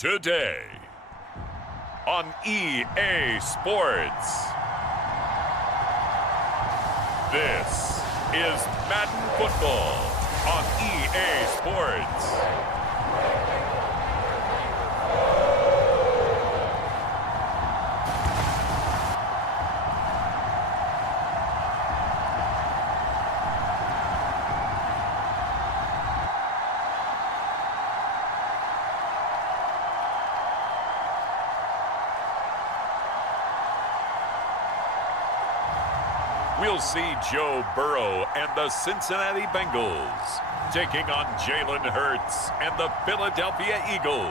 Today on EA Sports. This is Madden Football on EA Sports. We'll see Joe Burrow and the Cincinnati Bengals taking on Jalen Hurts and the Philadelphia Eagles.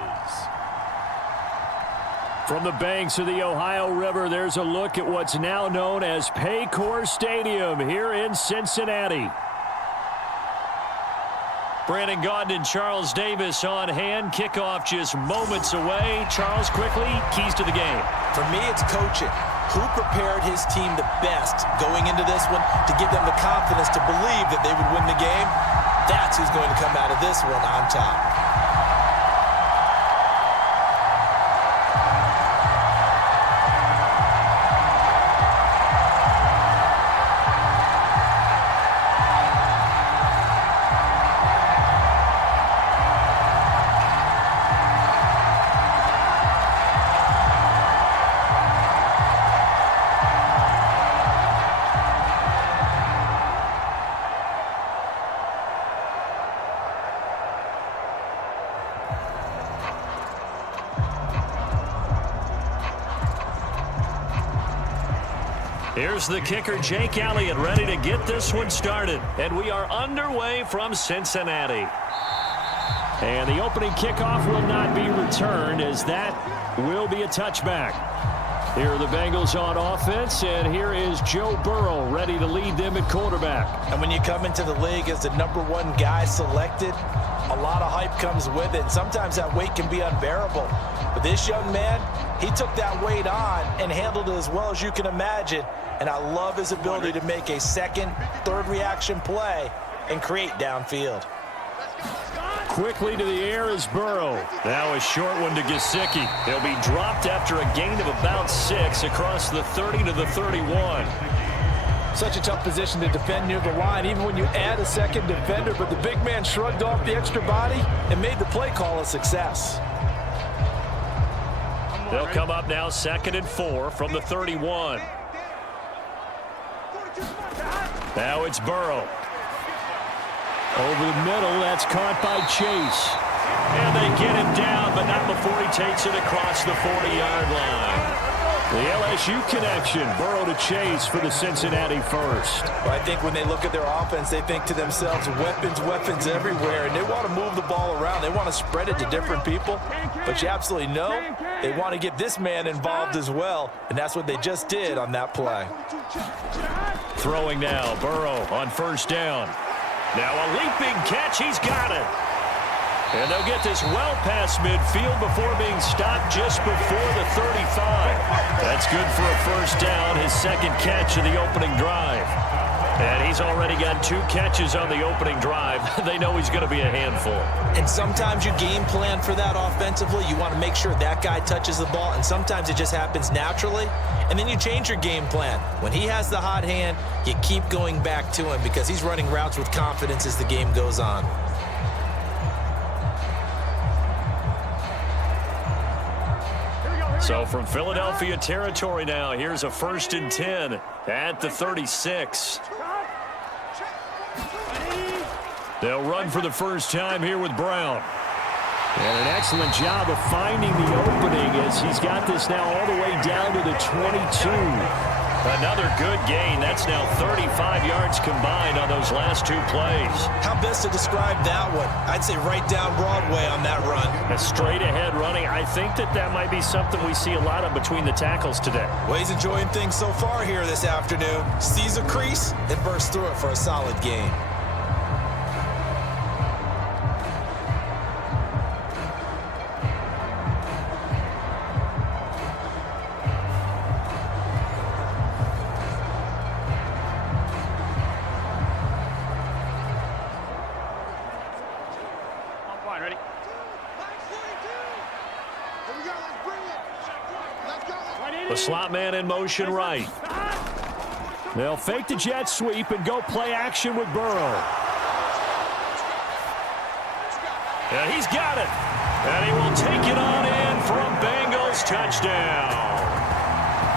From the banks of the Ohio River, there's a look at what's now known as Paycor Stadium here in Cincinnati. Brandon Gaudin and Charles Davis on hand. Kickoff just moments away. Charles, quickly, keys to the game. For me, it's coaching. Who prepared his team the best going into this one to give them the confidence to believe that they would win the game? That's who's going to come out of this one on top. Here's the kicker, Jake Elliott, ready to get this one started. And we are underway from Cincinnati. And the opening kickoff will not be returned, as that will be a touchback. Here are the Bengals on offense, and here is Joe Burrow ready to lead them at quarterback. And when you come into the league as the #1 guy selected, a lot of hype comes with it. And sometimes that weight can be unbearable. But this young man, he took that weight on and handled it as well as you can imagine. And I love his ability to make a second, third reaction play and create downfield. Quickly to the air is Burrow. Now a short one to Gesicki. He'll be dropped after a gain of about 6 across the 30 to the 31. Such a tough position to defend near the line, even when you add a second defender. But the big man shrugged off the extra body and made the play call a success. They'll come up now 2nd and 4 from the 31. Now it's Burrow. Over the middle, that's caught by Chase. And they get him down, but not before he takes it across the 40-yard line. The LSU connection, Burrow to Chase for the Cincinnati first. Well, I think when they look at their offense, they think to themselves, weapons everywhere, and they want to move the ball around. They want to spread it to different people, but you absolutely know they want to get this man involved as well, and that's what they just did on that play. Throwing now, Burrow on first down. Now a leaping catch, he's got it. And they'll get this well past midfield before being stopped just before the 35. That's good for a first down, his second catch of the opening drive. And he's already got 2 catches on the opening drive. They know he's going to be a handful. And sometimes you game plan for that offensively. You want to make sure that guy touches the ball, and sometimes it just happens naturally. And then you change your game plan. When he has the hot hand, you keep going back to him because he's running routes with confidence as the game goes on. So from Philadelphia territory now, here's a 1st and 10 at the 36. They'll run for the first time here with Brown. And an excellent job of finding the opening as he's got this now all the way down to the 22. Another good gain. That's now 35 yards combined on those last 2 plays. How best to describe that one? I'd say right down Broadway on that run. A straight ahead running. I think that might be something we see a lot of between the tackles today. Well, he's enjoying things so far here this afternoon. Sees a crease and bursts through it for a solid gain. The slot man in motion right. They'll fake the jet sweep and go play action with Burrow. And he's got it. And he will take it on in for a Bengals touchdown.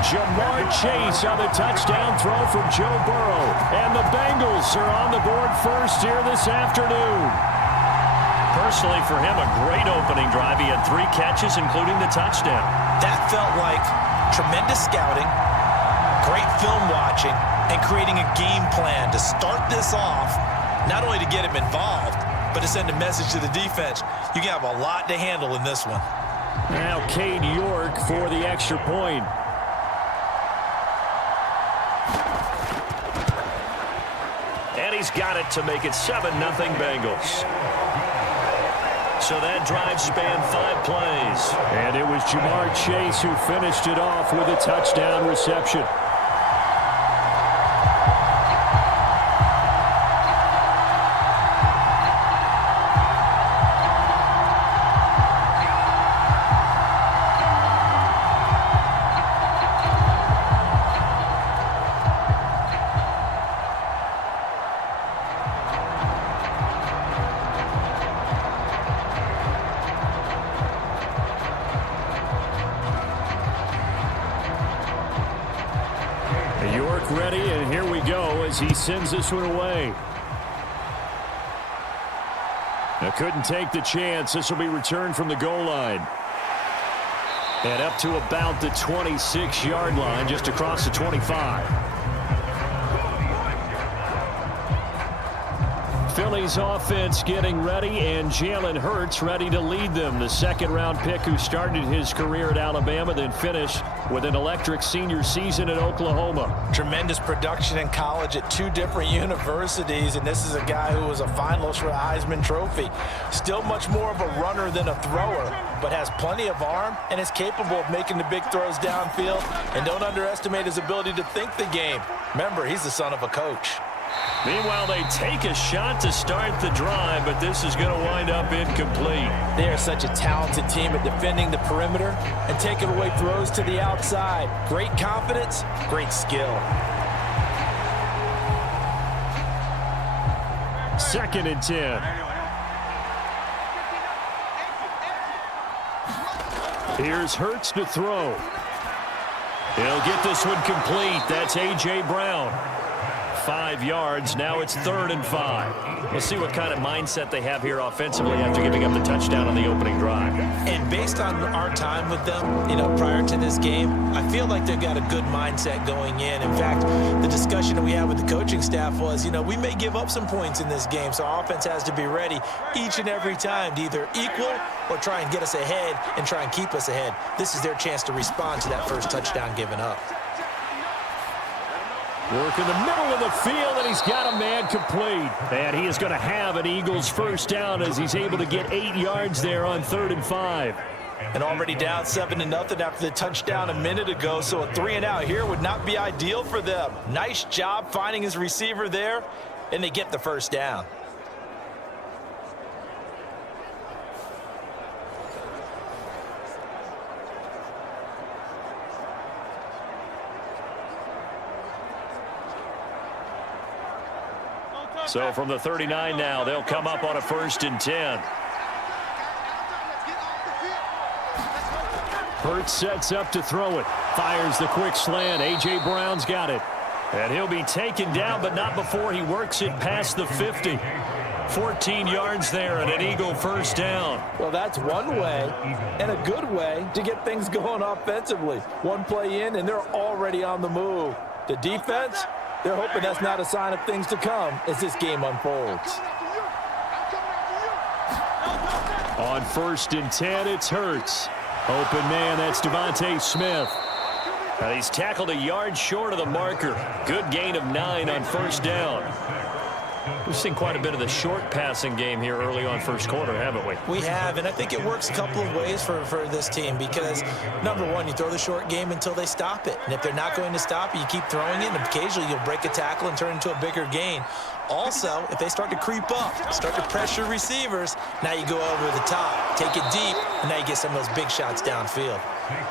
Jamar Chase on the touchdown throw from Joe Burrow. And the Bengals are on the board first here this afternoon. Personally, for him, a great opening drive. He had 3 catches, including the touchdown. That felt like tremendous scouting, great film watching, and creating a game plan to start this off, not only to get him involved, but to send a message to the defense. You can have a lot to handle in this one. Now Cade York for the extra point. And he's got it to make it 7-0 Bengals. So that drive spanned 5 plays. And it was Jamar Chase who finished it off with a touchdown reception. York ready, and here we go as he sends this one away. Now couldn't take the chance. This will be returned from the goal line. And up to about the 26-yard line, just across the 25. Philly's offense getting ready, and Jalen Hurts ready to lead them. The second-round pick who started his career at Alabama, then finished with an electric senior season at Oklahoma. Tremendous production in college at 2 different universities, and this is a guy who was a finalist for the Heisman Trophy. Still much more of a runner than a thrower, but has plenty of arm and is capable of making the big throws downfield. And don't underestimate his ability to think the game. Remember, he's the son of a coach. Meanwhile, they take a shot to start the drive, but this is going to wind up incomplete. They are such a talented team at defending the perimeter and taking away throws to the outside. Great confidence, great skill. 2nd and 10. Here's Hurts to throw. He'll get this one complete. That's A.J. Brown. 5 yards. Now it's 3rd and 5. We'll see what kind of mindset they have here offensively after giving up the touchdown on the opening drive. And based on our time with them, prior to this game, I feel like they've got a good mindset going in. In fact, the discussion that we had with the coaching staff was, we may give up some points in this game, so our offense has to be ready each and every time to either equal or try and get us ahead and try and keep us ahead. This is their chance to respond to that first touchdown given up. Work in the middle of the field, and he's got a man complete. And he is going to have an Eagles first down as he's able to get 8 yards there on 3rd and 5. And already down 7-0 after the touchdown a minute ago, so a 3-and-out here would not be ideal for them. Nice job finding his receiver there, and they get the first down. So from the 39 now, they'll come up on a 1st and 10. Hurts sets up to throw it. Fires the quick slant. A.J. Brown's got it. And he'll be taken down, but not before he works it past the 50. 14 yards there and an Eagle first down. Well, that's one way and a good way to get things going offensively. One play in, and they're already on the move. The defense, they're hoping that's not a sign of things to come as this game unfolds. On 1st and 10, it's Hurts. Open man, that's Devontae Smith. He's tackled a yard short of the marker. Good gain of 9 on 1st down. We've seen quite a bit of the short passing game here early on first quarter, haven't we? We have, and I think it works a couple of ways for this team because, number one, you throw the short game until they stop it. And if they're not going to stop it, you keep throwing it, and occasionally you'll break a tackle and turn it into a bigger gain. Also, if they start to creep up, start to pressure receivers, now you go over the top, take it deep, and now you get some of those big shots downfield.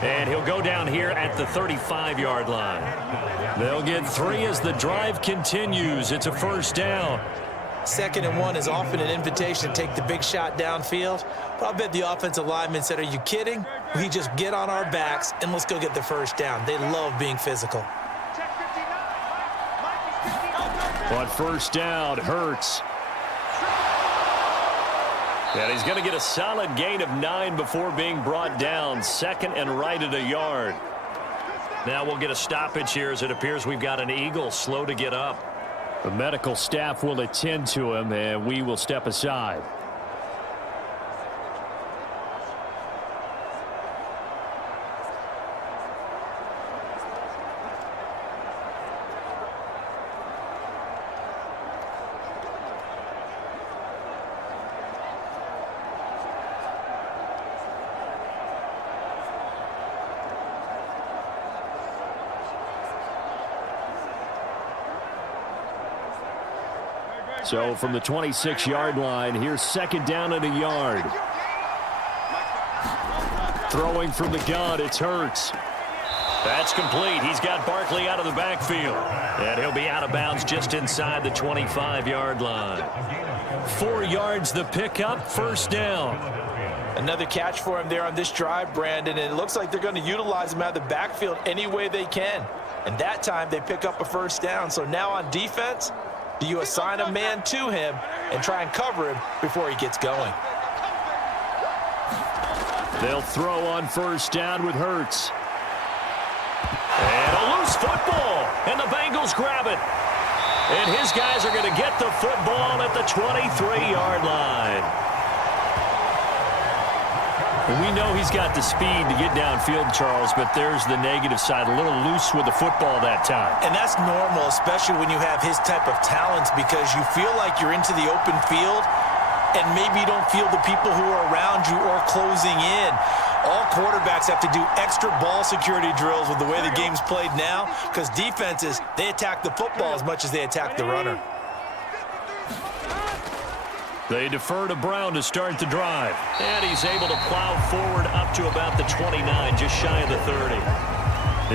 And he'll go down here at the 35-yard line. They'll get 3 as the drive continues. It's a first down. 2nd and 1 is often an invitation to take the big shot downfield. But I bet the offensive lineman said, are you kidding? We just get on our backs and let's go get the first down. They love being physical. On first down, Hurts. And he's going to get a solid gain of 9 before being brought down. 2nd and right at a yard. Now we'll get a stoppage here as it appears we've got an Eagle slow to get up. The medical staff will attend to him, and we will step aside. So from the 26-yard line, here's 2nd down and a yard. Throwing from the gun, it's Hurts. That's complete. He's got Barkley out of the backfield. And he'll be out of bounds just inside the 25-yard line. 4 yards the pickup, first down. Another catch for him there on this drive, Brandon, and it looks like they're going to utilize him out of the backfield any way they can. And that time they pick up a first down. So now on defense, do you assign a man to him and try and cover him before he gets going? They'll throw on first down with Hurts. And a loose football, and the Bengals grab it. And his guys are going to get the football at the 23-yard line. We know he's got the speed to get downfield, Charles, but there's the negative side. A little loose with the football that time. And that's normal, especially when you have his type of talents, because you feel like you're into the open field and maybe you don't feel the people who are around you or closing in. All quarterbacks have to do extra ball security drills with the way the game's played now because defenses, they attack the football as much as they attack the runner. They defer to Brown to start the drive. And he's able to plow forward up to about the 29, just shy of the 30.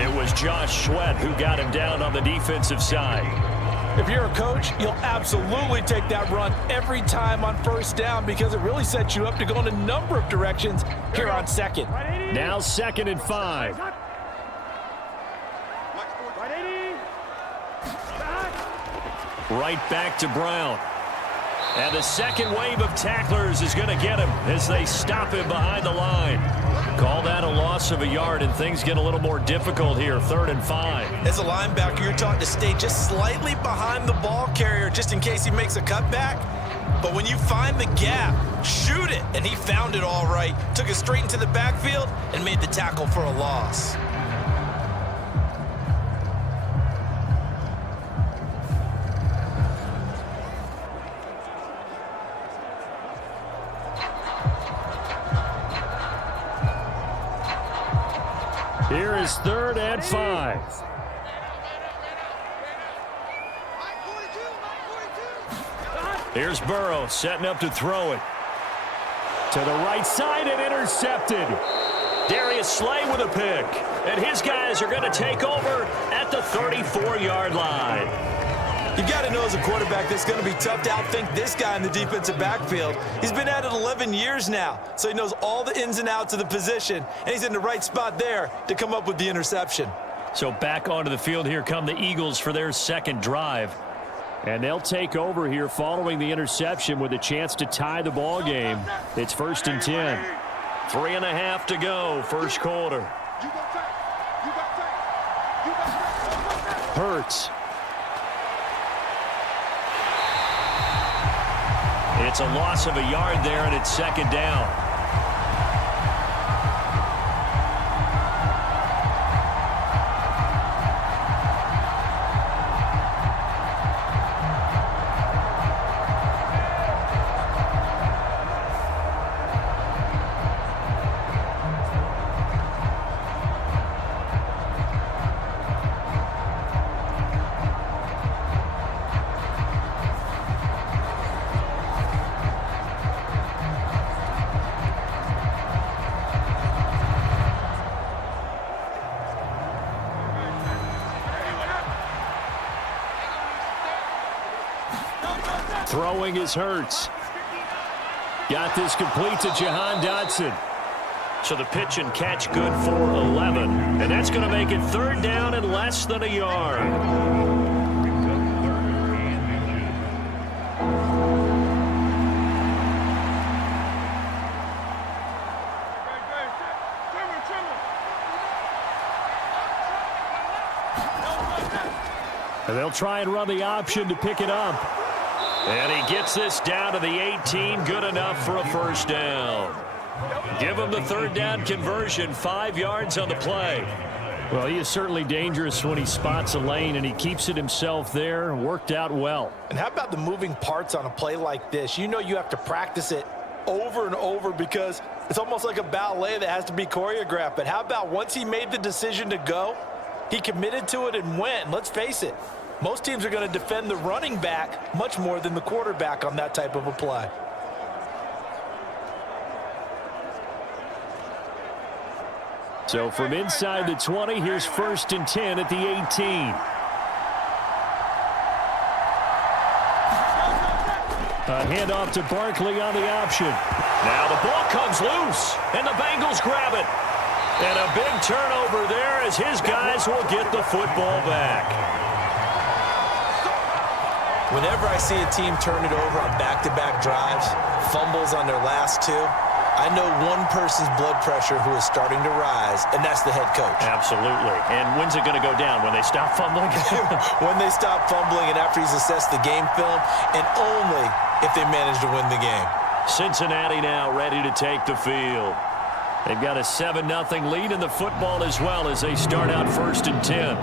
It was Josh Sweat who got him down on the defensive side. If you're a coach, you'll absolutely take that run every time on first down because it really sets you up to go in a number of directions here on 2nd. Now 2nd and 5. Right back to Brown. And the second wave of tacklers is going to get him as they stop him behind the line. Call that a loss of a yard, and things get a little more difficult here, 3rd and 5. As a linebacker, you're taught to stay just slightly behind the ball carrier just in case he makes a cutback. But when you find the gap, shoot it. And he found it all right. Took it straight into the backfield and made the tackle for a loss. Here is 3rd and 5. Here's Burrow setting up to throw it. To the right side and intercepted. Darius Slay with a pick. And his guys are going to take over at the 34-yard line. You've got to know as a quarterback that's going to be tough to outthink this guy in the defensive backfield. He's been at it 11 years now, so he knows all the ins and outs of the position, and he's in the right spot there to come up with the interception. So back onto the field, here come the Eagles for their second drive. And they'll take over here following the interception with a chance to tie the ball game. It's 1st and 10. 3.5 to go, first quarter. Hurts. It's a loss of a yard there, and it's 2nd down. Throwing is Hurts. Got this complete to Jahan Dotson. So the pitch and catch good for 11. And that's going to make it 3rd down and less than a yard. And they'll try and run the option to pick it up. And he gets this down to the 18. Good enough for a 1st down. Give him the 3rd down conversion. 5 yards on the play. Well, he is certainly dangerous when he spots a lane, and he keeps it himself there. Worked out well. And how about the moving parts on a play like this? You know you have to practice it over and over because it's almost like a ballet that has to be choreographed. But how about once he made the decision to go, he committed to it and went. Let's face it, most teams are going to defend the running back much more than the quarterback on that type of a play. So from inside the 20, here's 1st and 10 at the 18. A handoff to Barkley on the option. Now the ball comes loose, and the Bengals grab it. And a big turnover there as his guys will get the football back. Whenever I see a team turn it over on back-to-back drives, fumbles on their last 2, I know one person's blood pressure who is starting to rise, and that's the head coach. Absolutely. And when's it going to go down? When they stop fumbling? When they stop fumbling and after he's assessed the game film, and only if they manage to win the game. Cincinnati now ready to take the field. They've got a 7-0 lead in the football as well as they start out 1st and 10.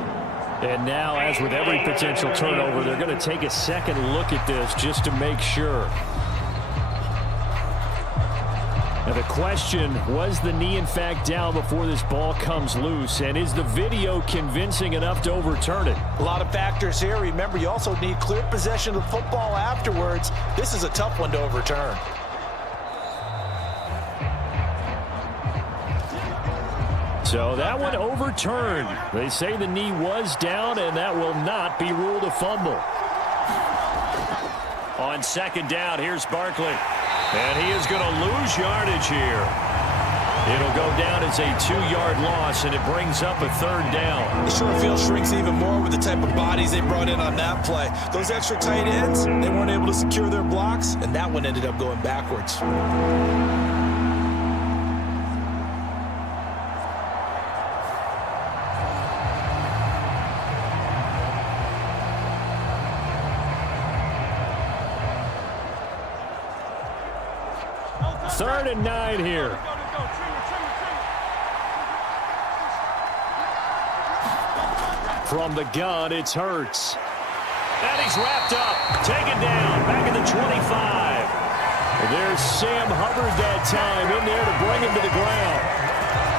And now, as with every potential turnover, they're going to take a second look at this just to make sure. Now the question, was the knee in fact down before this ball comes loose? And is the video convincing enough to overturn it? A lot of factors here. Remember, you also need clear possession of the football afterwards. This is a tough one to overturn. So that one overturned. They say the knee was down, and that will not be ruled a fumble. On 2nd down, here's Barkley. And he is going to lose yardage here. It'll go down as a 2-yard loss, and it brings up a 3rd down. The short field shrinks even more with the type of bodies they brought in on that play. Those extra tight ends, they weren't able to secure their blocks, and that one ended up going backwards. Third and 9 here. From the gun, it's Hurts. And he's wrapped up, taken down, back at the 25. There's Sam Hubbard that time in there to bring him to the ground.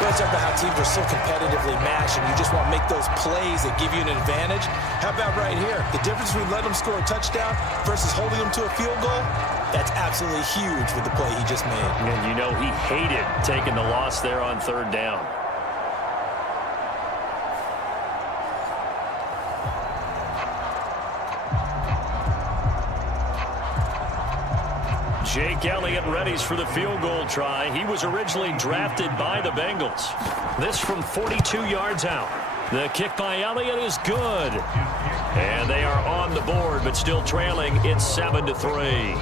It's about how teams are so competitively matched, and you just want to make those plays that give you an advantage. How about right here? The difference between letting them score a touchdown versus holding them to a field goal, that's absolutely huge with the play he just made. And you know he hated taking the loss there on 3rd down. Jake Elliott readies for the field goal try. He was originally drafted by the Bengals. This from 42 yards out. The kick by Elliott is good. And they are on the board, but still trailing. It's 7-3.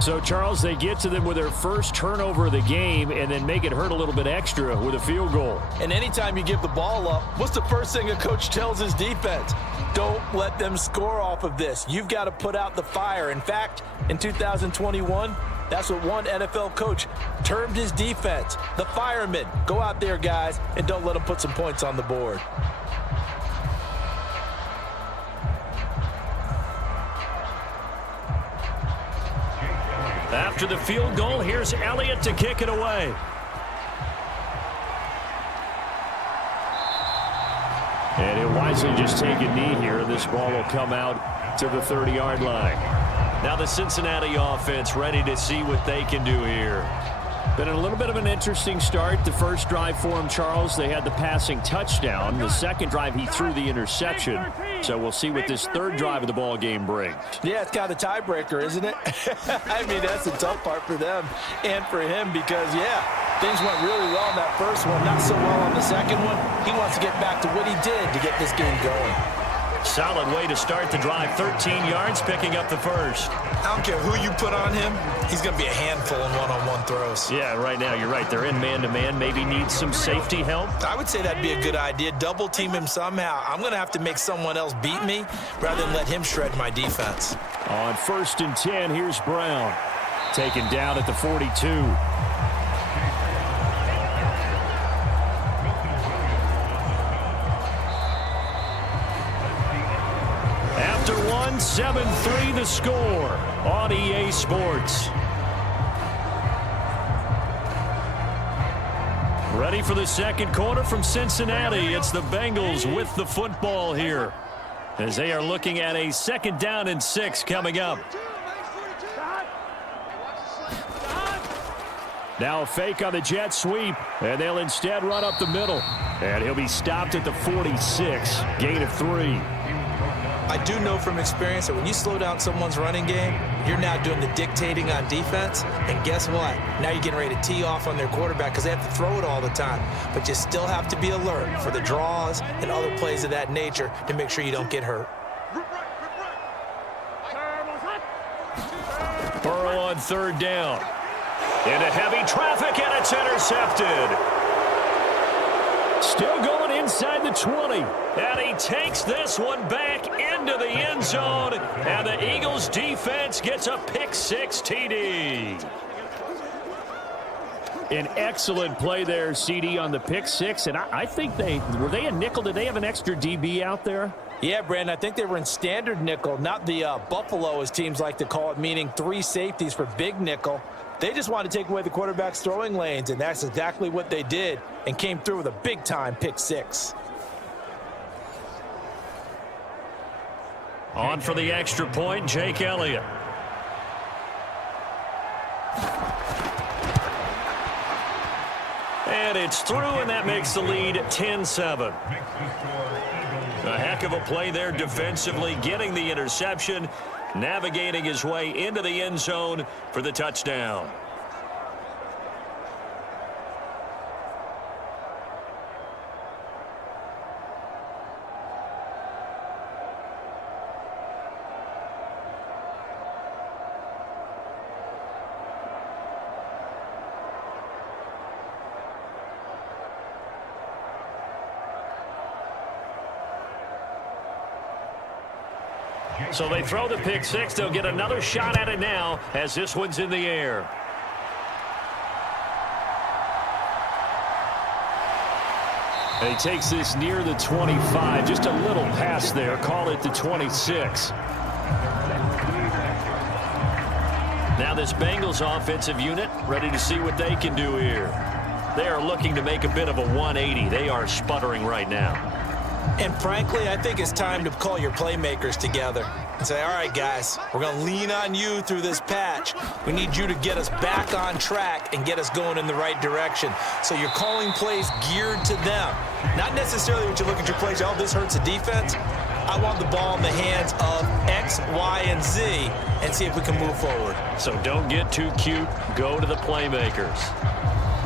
So, Charles, they get to them with their first turnover of the game and then make it hurt a little bit extra with a field goal. And anytime you give the ball up, what's the first thing a coach tells his defense? Don't let them score off of this. You've got to put out the fire. In fact, in 2021, that's what one NFL coach termed his defense, the firemen. Go out there, guys, and don't let them put some points on the board. After the field goal, here's Elliott to kick it away. And he'll wisely just take a knee here. This ball will come out to the 30-yard line. Now the Cincinnati offense ready to see what they can do here. Been a little bit of an interesting start. The first drive for him, Charles, they had the passing touchdown. The second drive, he threw the interception. So we'll see what this third drive of the ball game brings. Yeah, it's kind of a tiebreaker, isn't it? I mean, that's the tough part for them and for him because, yeah, things went really well in that first one, not so well on the second one. He wants to get back to what he did to get this game going. Solid way to start the drive. 13 yards, picking up the first. I don't care who you put on him. He's going to be a handful in one-on-one throws. Yeah, right now, you're right. They're in man-to-man. Maybe needs some safety help. I would say that'd be a good idea. Double team him somehow. I'm going to have to make someone else beat me rather than let him shred my defense. On 1st and 10, here's Brown. Taken down at the 42. After 7-3 the score on EA Sports. Ready for the second quarter from Cincinnati. It's the Bengals with the football here as they are looking at a 2nd down and 6 coming up. Now a fake on the jet sweep, and they'll instead run up the middle. And he'll be stopped at the 46, gain of 3. I do know from experience that when you slow down someone's running game, you're now doing the dictating on defense. And guess what? Now you're getting ready to tee off on their quarterback because they have to throw it all the time. But you still have to be alert for the draws and other plays of that nature to make sure you don't get hurt. Burrow on 3rd down. Into heavy traffic, and it's intercepted. Still going inside the 20. And he takes this one back into the end zone. And the Eagles defense gets a pick-6 TD. An excellent play there, CD, on the pick-6. And I think were they a nickel? Did they have an extra DB out there? Yeah, Brandon, I think they were in standard nickel, not the Buffalo, as teams like to call it, meaning 3 safeties for big nickel. They just wanted to take away the quarterback's throwing lanes, and that's exactly what they did and came through with a big-time pick-6. On for the extra point, Jake Elliott. And it's through, and that makes the lead 10-7. A heck of a play there defensively, getting the interception, navigating his way into the end zone for the touchdown. So they throw the pick-6. They'll get another shot at it now as this one's in the air. And he takes this near the 25. Just a little pass there. Call it the 26. Now this Bengals offensive unit ready to see what they can do here. They are looking to make a bit of a 180. They are sputtering right now. And frankly, I think it's time to call your playmakers together and say, all right, guys, we're going to lean on you through this patch. We need you to get us back on track and get us going in the right direction. So you're calling plays geared to them. Not necessarily when you look at your plays, oh, this hurts the defense. I want the ball in the hands of X, Y, and Z and see if we can move forward. So don't get too cute. Go to the playmakers.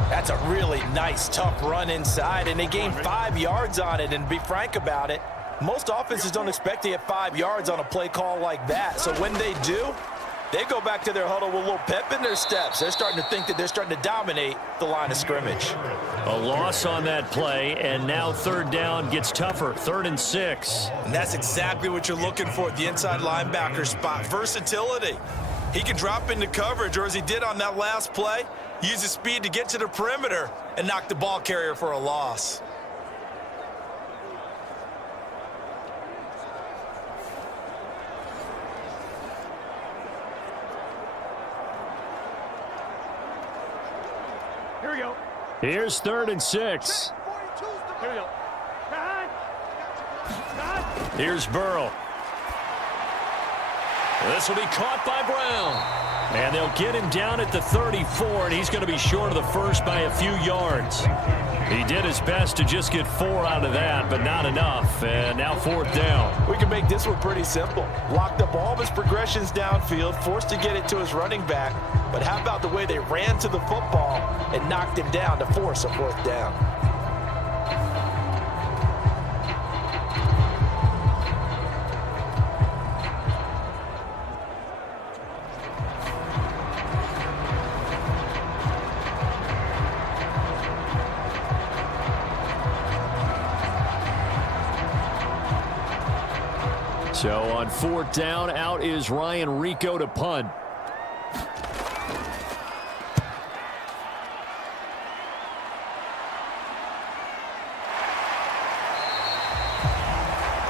That's a really nice, tough run inside, and they gained 5 yards on it. And to be frank about it, most offenses don't expect to get 5 yards on a play call like that. So when they do, they go back to their huddle with a little pep in their steps. They're starting to think that they're starting to dominate the line of scrimmage. A loss on that play, and now 3rd down gets tougher. 3rd and 6. And that's exactly what you're looking for at the inside linebacker spot. Versatility. He can drop into coverage, or as he did on that last play, use his speed to get to the perimeter and knock the ball carrier for a loss. Here we go. Here's 3rd and 6. Here we go. Here's Burrow. This will be caught by Brown. And they'll get him down at the 34, and he's going to be short of the first by a few yards. He did his best to just get 4 out of that, but not enough. And now 4th down. We can make this one pretty simple. Locked up all of his progressions downfield, forced to get it to his running back. But how about the way they ran to the football and knocked him down to force a 4th down? So on 4th down, out is Ryan Rico to punt.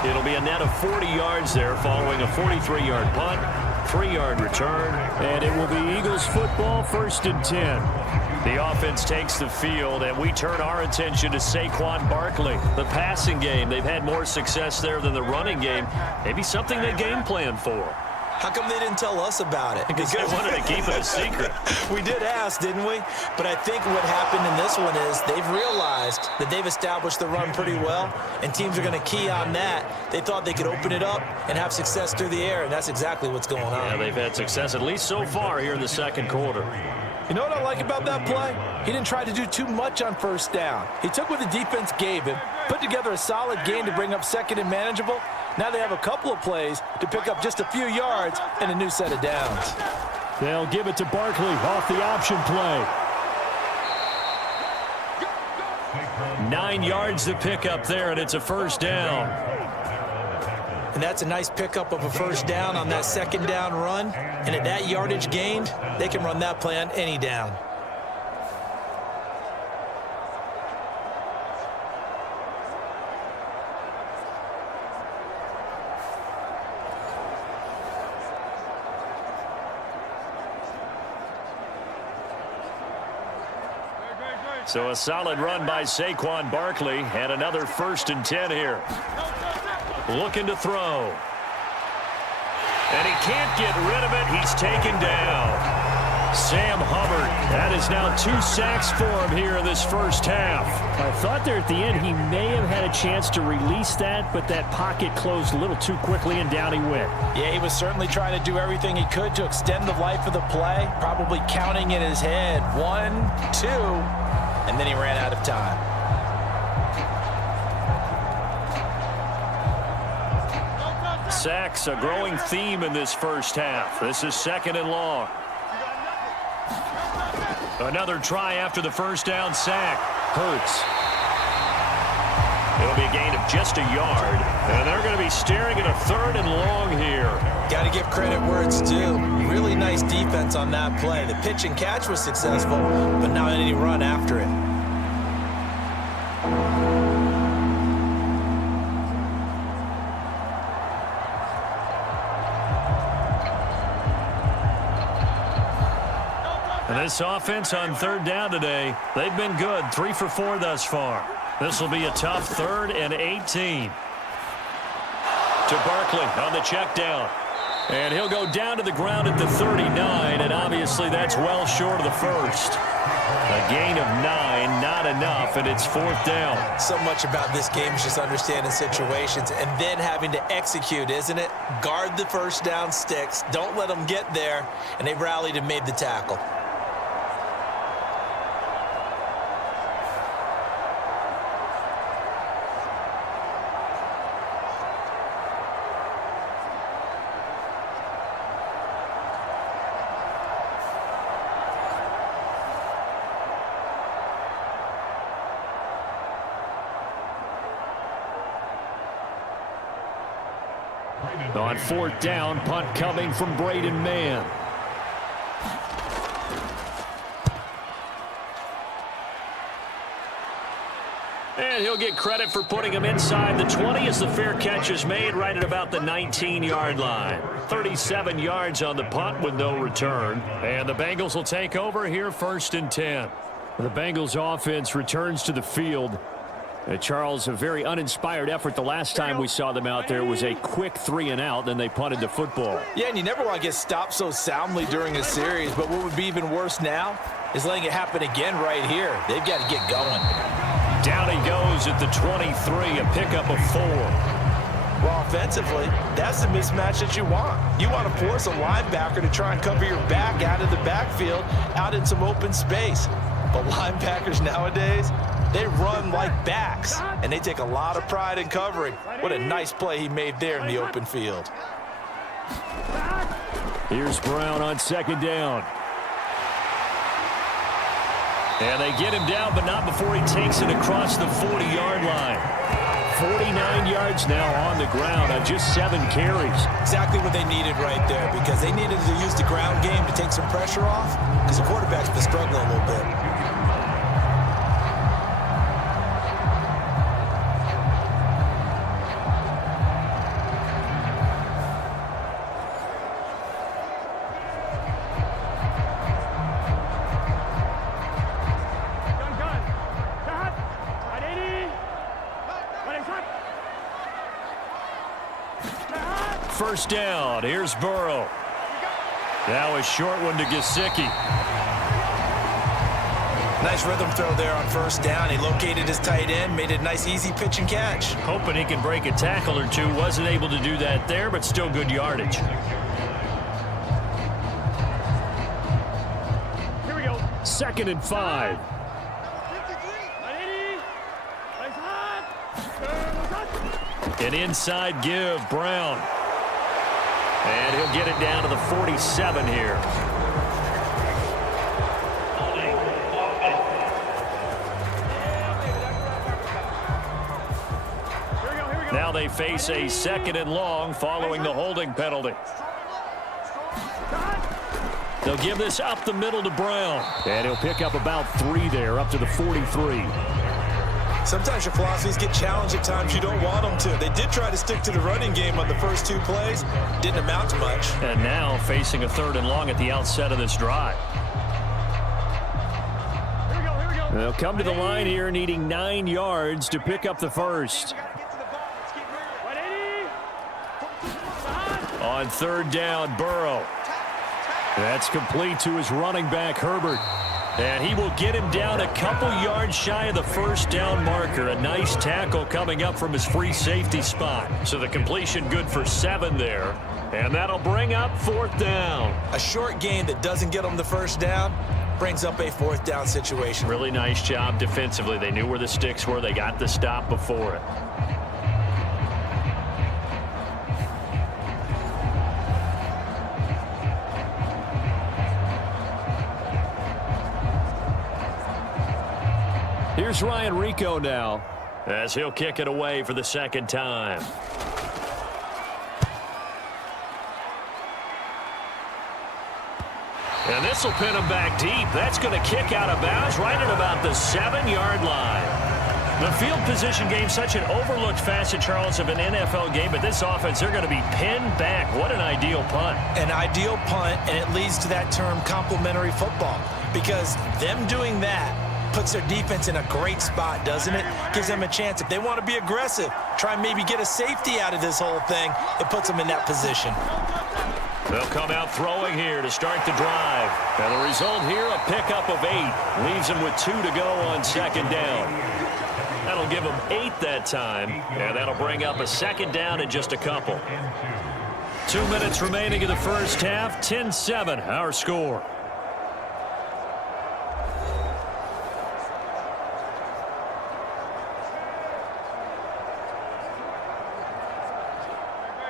It'll be a net of 40 yards there following a 43-yard punt, 3-yard return, and it will be Eagles football 1st and 10. The offense takes the field, and we turn our attention to Saquon Barkley. The passing game, they've had more success there than the running game. Maybe something they game plan for. How come they didn't tell us about it? Because they wanted to keep it a secret. We did ask, didn't we? But I think what happened in this one is they've realized that they've established the run pretty well, and teams are going to key on that. They thought they could open it up and have success through the air, and that's exactly what's going on. Yeah, they've had success, at least so far, here in the 2nd quarter. You know what I like about that play? He didn't try to do too much on 1st down. He took what the defense gave him, put together a solid gain to bring up 2nd and manageable. Now they have a couple of plays to pick up just a few yards and a new set of downs. They'll give it to Barkley off the option play. 9 yards to pick up there, and it's a 1st down. And that's a nice pickup of a 1st down on that 2nd down run. And at that yardage gained, they can run that play on any down. So a solid run by Saquon Barkley, and another 1st and 10 here. Looking to throw. And he can't get rid of it. He's taken down. Sam Hubbard. That is now 2 sacks for him here in this 1st half. I thought there at the end he may have had a chance to release that, but that pocket closed a little too quickly, and down he went. Yeah, he was certainly trying to do everything he could to extend the life of the play, probably counting in his head 1, 2, and then he ran out of time. Sacks, a growing theme in this 1st half. This is 2nd and long. Another try after the 1st down sack. Hurts. It'll be a gain of just a yard, and they're going to be staring at a 3rd and long here. Got to give credit where it's due. Really nice defense on that play. The pitch and catch was successful, but not any run after it. And this offense on 3rd down today, they've been good. 3 for 4 thus far. This will be a tough 3rd and 18. To Barkley on the check down. And he'll go down to the ground at the 39, and obviously that's well short of the first. A gain of 9, not enough, and it's 4th down. So much about this game is just understanding situations and then having to execute, isn't it? Guard the 1st down sticks. Don't let them get there, and they rallied and made the tackle. On 4th down, punt coming from Braden Mann. And he'll get credit for putting him inside the 20 as the fair catch is made right at about the 19-yard line. 37 yards on the punt with no return. And the Bengals will take over here 1st and 10. The Bengals offense returns to the field. Charles, a very uninspired effort. The last time we saw them out there was a quick 3-and-out, then they punted the football. Yeah, and you never want to get stopped so soundly during a series, but what would be even worse now is letting it happen again right here. They've got to get going. Down he goes at the 23, a pickup of 4. Well, offensively, that's the mismatch that you want. You want to force a linebacker to try and cover your back out of the backfield, out in some open space. But linebackers nowadays, they run like backs, and they take a lot of pride in covering. What a nice play he made there in the open field. Here's Brown on 2nd down. And they get him down, but not before he takes it across the 40-yard line. 49 yards now on the ground on just 7 carries. Exactly what they needed right there, because they needed to use the ground game to take some pressure off, because the quarterback's been struggling a little bit. First down. Here's Burrow. Now a short one to Gesicki. Nice rhythm throw there on 1st down. He located his tight end, made it a nice easy pitch and catch. Hoping he can break a tackle or two. Wasn't able to do that there, but still good yardage. Here we go. 2nd and 5. An inside give, Brown. And he'll get it down to the 47 here. Now they face a 2nd and long following the holding penalty. They'll give this up the middle to Brown. And he'll pick up about 3 there, up to the 43. Sometimes your philosophies get challenged at times you don't want them to. They did try to stick to the running game on the first 2 plays. Didn't amount to much. And now facing a 3rd and long at the outset of this drive. They'll come to the line here needing 9 yards to pick up the first. On 3rd down, Burrow. That's complete to his running back, Herbert. And he will get him down a couple yards shy of the 1st down marker. A nice tackle coming up from his free safety spot. So the completion good for 7 there. And that'll bring up 4th down. A short gain that doesn't get them the 1st down brings up a 4th down situation. Really nice job defensively. They knew where the sticks were. They got the stop before it. Here's Ryan Rico now, as he'll kick it away for the 2nd time. And this will pin him back deep. That's going to kick out of bounds right at about the 7-yard line. The field position game, such an overlooked facet, Charles, of an NFL game, but this offense, they're going to be pinned back. What an ideal punt. An ideal punt, and it leads to that term complementary football, because them doing that puts their defense in a great spot, doesn't it? Gives them a chance. If they want to be aggressive, try and maybe get a safety out of this whole thing, it puts them in that position. They'll come out throwing here to start the drive. And the result here, a pickup of 8. Leaves them with 2 to go on 2nd down. That'll give them 8 that time. And that'll bring up a 2nd down in just a couple. 2 minutes remaining in the first half. 10-7, our score.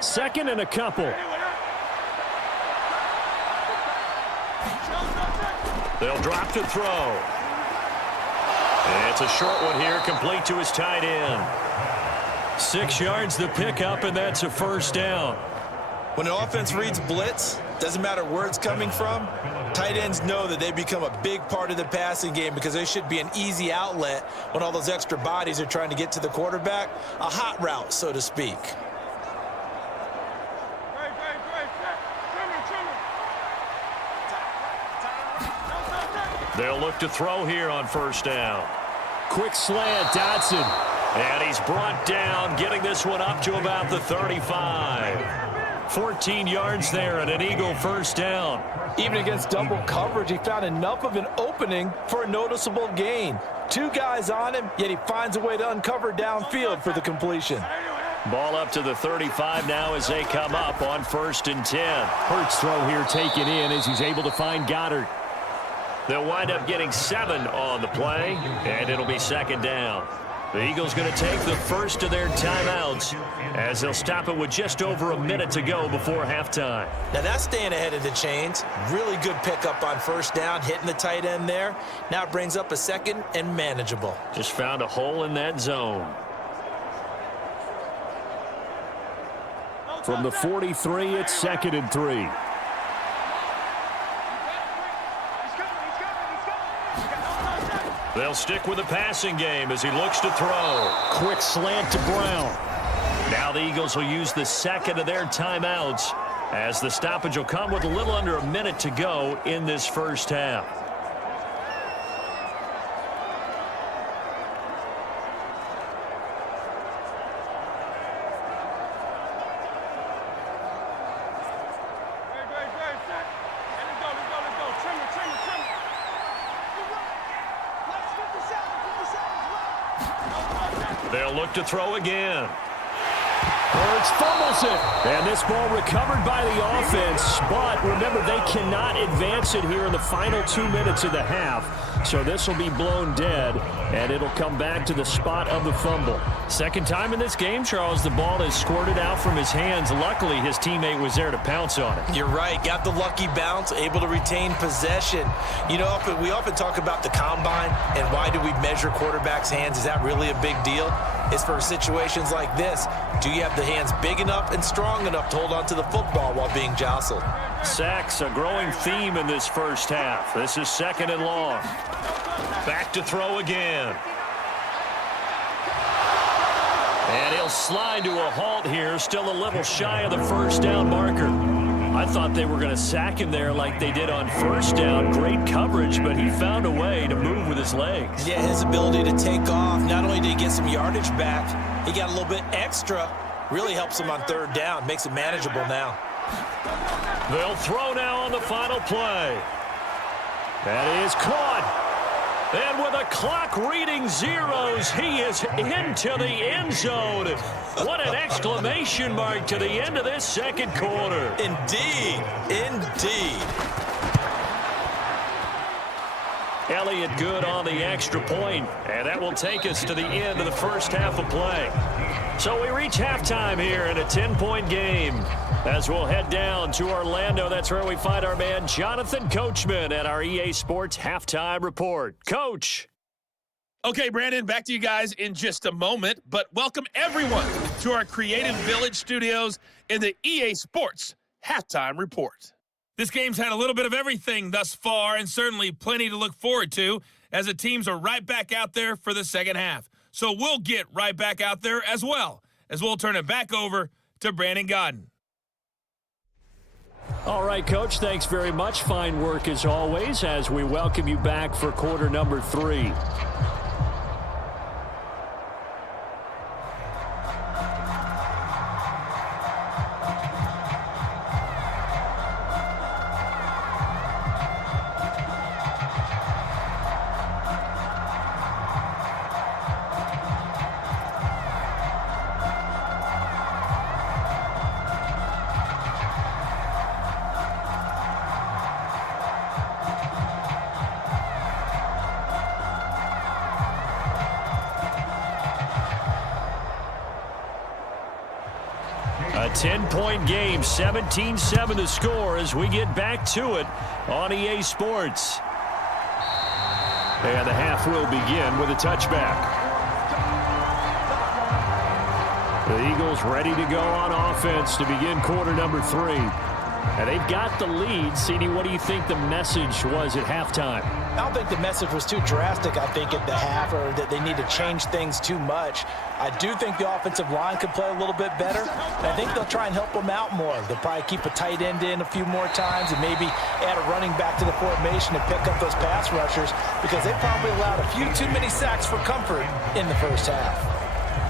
Second and a couple. They'll drop to throw. And it's a short one here, complete to his tight end. 6 yards the pickup, and that's a 1st down. When an offense reads blitz, doesn't matter where it's coming from, tight ends know that they become a big part of the passing game because they should be an easy outlet when all those extra bodies are trying to get to the quarterback. A hot route, so to speak. They'll look to throw here on 1st down. Quick slant, Dodson. And he's brought down, getting this one up to about the 35. 14 yards there and an Eagle first down. Even against double coverage, he found enough of an opening for a noticeable gain. 2 guys on him, yet he finds a way to uncover downfield for the completion. Ball up to the 35 now as they come up on 1st and 10. Hurts throw here taken in as he's able to find Goddard. They'll wind up getting 7 on the play, and it'll be 2nd down. The Eagles going to take the first of their timeouts as they'll stop it with just over a minute to go before halftime. Now that's staying ahead of the chains. Really good pickup on 1st down, hitting the tight end there. Now it brings up a 2nd and manageable. Just found a hole in that zone. From the 43, it's 2nd and 3. They'll stick with the passing game as he looks to throw. Quick slant to Brown. Now the Eagles will use the 2nd of their timeouts as the stoppage will come with a little under a minute to go in this first half. They'll look to throw again. Hurts fumbles it. And this ball recovered by the offense. But remember, they cannot advance it here in the final 2 minutes of the half. So this will be blown dead, and it'll come back to the spot of the fumble. Second time in this game, Charles, the ball has squirted out from his hands. Luckily, his teammate was there to pounce on it. You're right. Got the lucky bounce, able to retain possession. You know, we often talk about the combine and why do we measure quarterbacks' hands. Is that really a big deal? It's for situations like this. Do you have the hands big enough and strong enough to hold on to the football while being jostled? Sacks, a growing theme in this first half. This is 2nd and long. Back to throw again. And he'll slide to a halt here, still a little shy of the 1st down marker. I thought they were going to sack him there like they did on 1st down. Great coverage, but he found a way to move with his legs. Yeah, his ability to take off. Not only did he get some yardage back, he got a little bit extra. Really helps him on 3rd down. Makes it manageable now. They'll throw now on the final play. That is caught. And with a clock reading zeros, he is into the end zone. What an exclamation mark to the end of this 2nd quarter. Indeed. Indeed. Elliott good on the extra point, and that will take us to the end of the first half of play. So we reach halftime here in a 10-point game. As we'll head down to Orlando, that's where we find our man Jonathan Coachman at our EA Sports Halftime Report. Coach. Okay, Brandon, back to you guys in just a moment, but welcome everyone to our Creative Village studios in the EA Sports Halftime Report. This game's had a little bit of everything thus far, and certainly plenty to look forward to, as the teams are right back out there for the second half. So we'll get right back out there as well, as we'll turn it back over to Brandon Godden. All right, Coach, thanks very much. Fine work as always as we welcome you back for quarter number 3. A 10-point game, 17-7 the score as we get back to it on EA Sports. And the half will begin with a touchback. The Eagles ready to go on offense to begin quarter number 3. And they've got the lead. CD, what do you think the message was at halftime? I don't think the message was too drastic, I think, at the half, or that they need to change things too much. I do think the offensive line could play a little bit better. And I think they'll try and help them out more. They'll probably keep a tight end in a few more times and maybe add a running back to the formation and pick up those pass rushers, because they probably allowed a few too many sacks for comfort in the first half.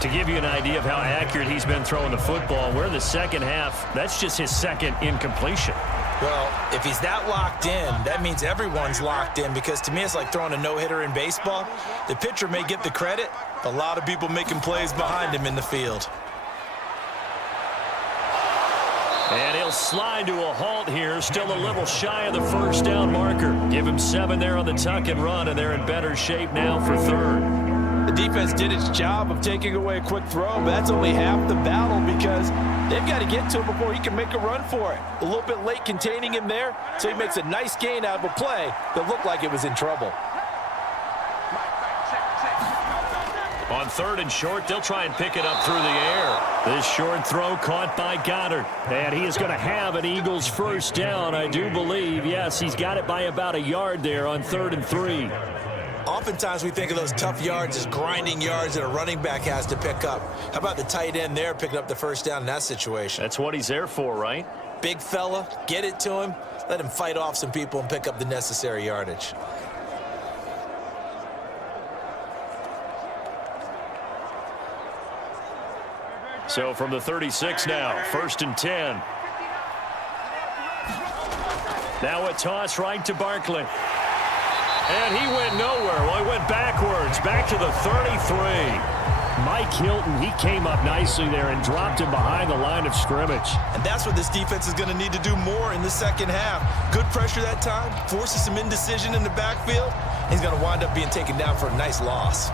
To give you an idea of how accurate he's been throwing the football, we're in the second half. That's just his second incompletion. Well, if he's that locked in, that means everyone's locked in, because to me it's like throwing a no-hitter in baseball. The pitcher may get the credit, but a lot of people making plays behind him in the field. And he'll slide to a halt here, still a little shy of the first down marker. Give him 7 there on the tuck and run, and they're in better shape now for third. The defense did its job of taking away a quick throw, but that's only half the battle, because they've got to get to him before he can make a run for it. A little bit late containing him there, so he makes a nice gain out of a play that looked like it was in trouble. On 3rd and short, they'll try and pick it up through the air. This short throw caught by Goddard. And he is going to have an Eagles first down, I do believe. Yes, he's got it by about a yard there on 3rd and 3. Oftentimes we think of those tough yards as grinding yards that a running back has to pick up. How about the tight end there picking up the first down in that situation? That's what he's there for, right? Big fella, get it to him, let him fight off some people and pick up the necessary yardage. So from the 36 now, 1st and 10. Now a toss right to Barkley. And he went nowhere. Well, he went backwards, back to the 33. Mike Hilton, he came up nicely there and dropped him behind the line of scrimmage. And that's what this defense is going to need to do more in the second half. Good pressure that time, forces some indecision in the backfield. He's going to wind up being taken down for a nice loss.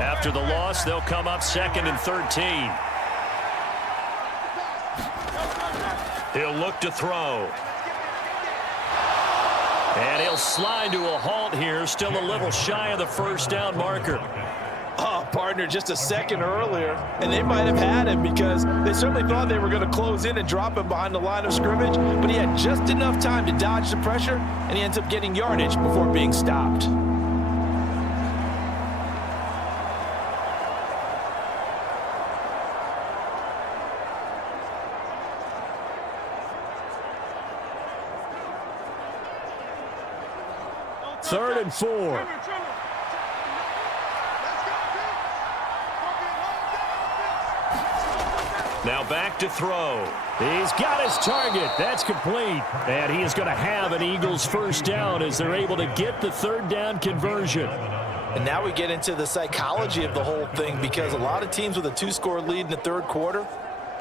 After the loss, they'll come up 2nd and 13. He'll look to throw. And he'll slide to a halt here, still a little shy of the first down marker. Oh, partner, just a second earlier, and they might have had him, because they certainly thought they were going to close in and drop him behind the line of scrimmage, but he had just enough time to dodge the pressure, and he ends up getting yardage before being stopped. Third and 4. Now back to throw. He's got his target. That's complete. And he is going to have an Eagles first down as they're able to get the 3rd down conversion. And now we get into the psychology of the whole thing, because a lot of teams with a 2-score lead in the 3rd quarter,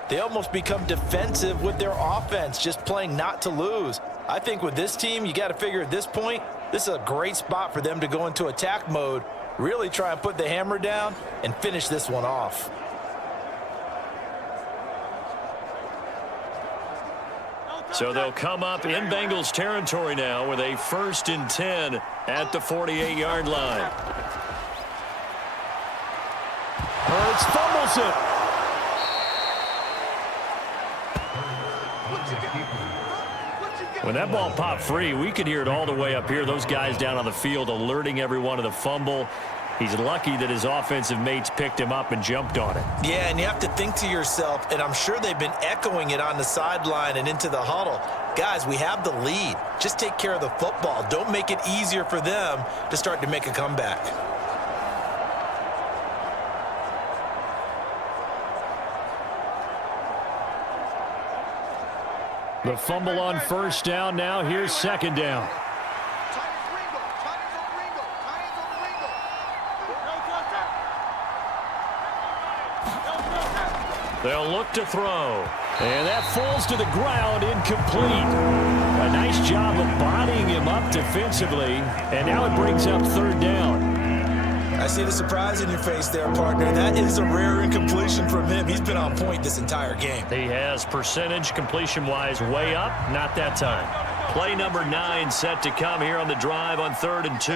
they almost become defensive with their offense, just playing not to lose. I think with this team, you got to figure at this point, this is a great spot for them to go into attack mode, really try and put the hammer down and finish this one off. So they'll come up in Bengals territory now with a 1st and 10 at the 48-yard line. Hurts fumbles it. When that ball popped free, we could hear it all the way up here. Those guys down on the field alerting everyone of the fumble. He's lucky that his offensive mates picked him up and jumped on it. Yeah, and you have to think to yourself, and I'm sure they've been echoing it on the sideline and into the huddle. Guys, we have the lead. Just take care of the football. Don't make it easier for them to start to make a comeback. The fumble on first down. Now here's 2nd down. They'll look to throw. And that falls to the ground, incomplete. A nice job of bodying him up defensively. And now it brings up 3rd down. I see the surprise in your face there, partner. That is a rare incompletion from him. He's been on point this entire game. He has percentage completion-wise way up. Not that time. Play number 9 set to come here on the drive on 3rd and 2.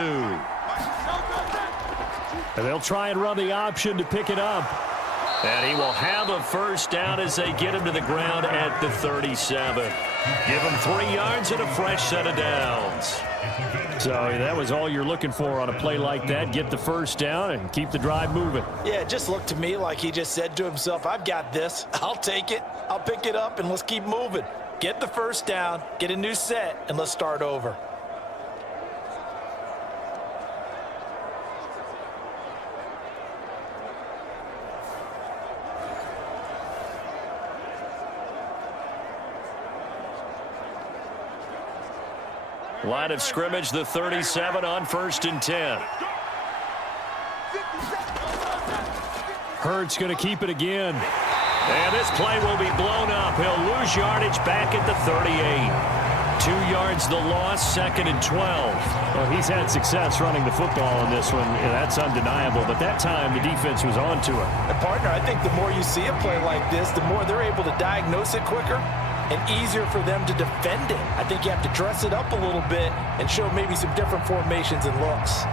And they'll try and run the option to pick it up. And he will have a first down as they get him to the ground at the 37. Give him 3 yards and a fresh set of downs. So that was all you're looking for on a play like that. Get the first down and keep the drive moving. Yeah, it just looked to me like he just said to himself, I've got this. I'll take it. I'll pick it up, and let's keep moving. Get the first down, get a new set, and let's start over. Line of scrimmage, the 37 on 1st and 10. Hurts going to keep it again. And this play will be blown up. He'll lose yardage back at the 38. 2 yards the loss, 2nd and 12. Well, he's had success running the football in this one. Yeah, that's undeniable. But that time, the defense was on to it. And partner, I think the more you see a play like this, the more they're able to diagnose it quicker and easier for them to defend it. I think you have to dress it up a little bit and show maybe some different formations and looks.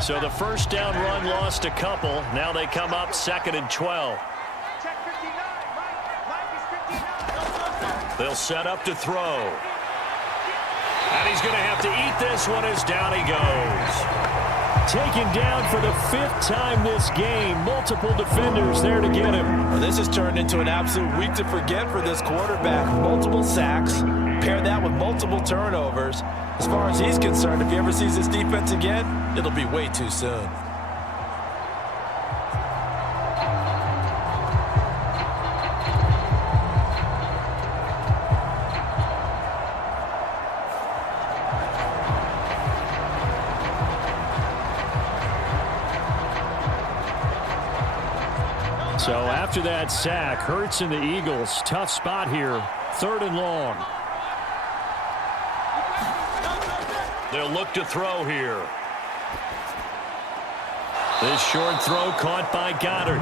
So the first down run lost a couple. Now they come up 2nd and 12. They'll set up to throw. And he's going to have to eat this one as down he goes. Taken down for the 5th time this game. Multiple defenders there to get him. Well, this has turned into an absolute week to forget for this quarterback. Multiple sacks. Pair that with multiple turnovers. As far as he's concerned, if he ever sees this defense again, it'll be way too soon. So after that sack, Hurts and the Eagles, tough spot here, 3rd and long. They'll look to throw here. This short throw caught by Goddard.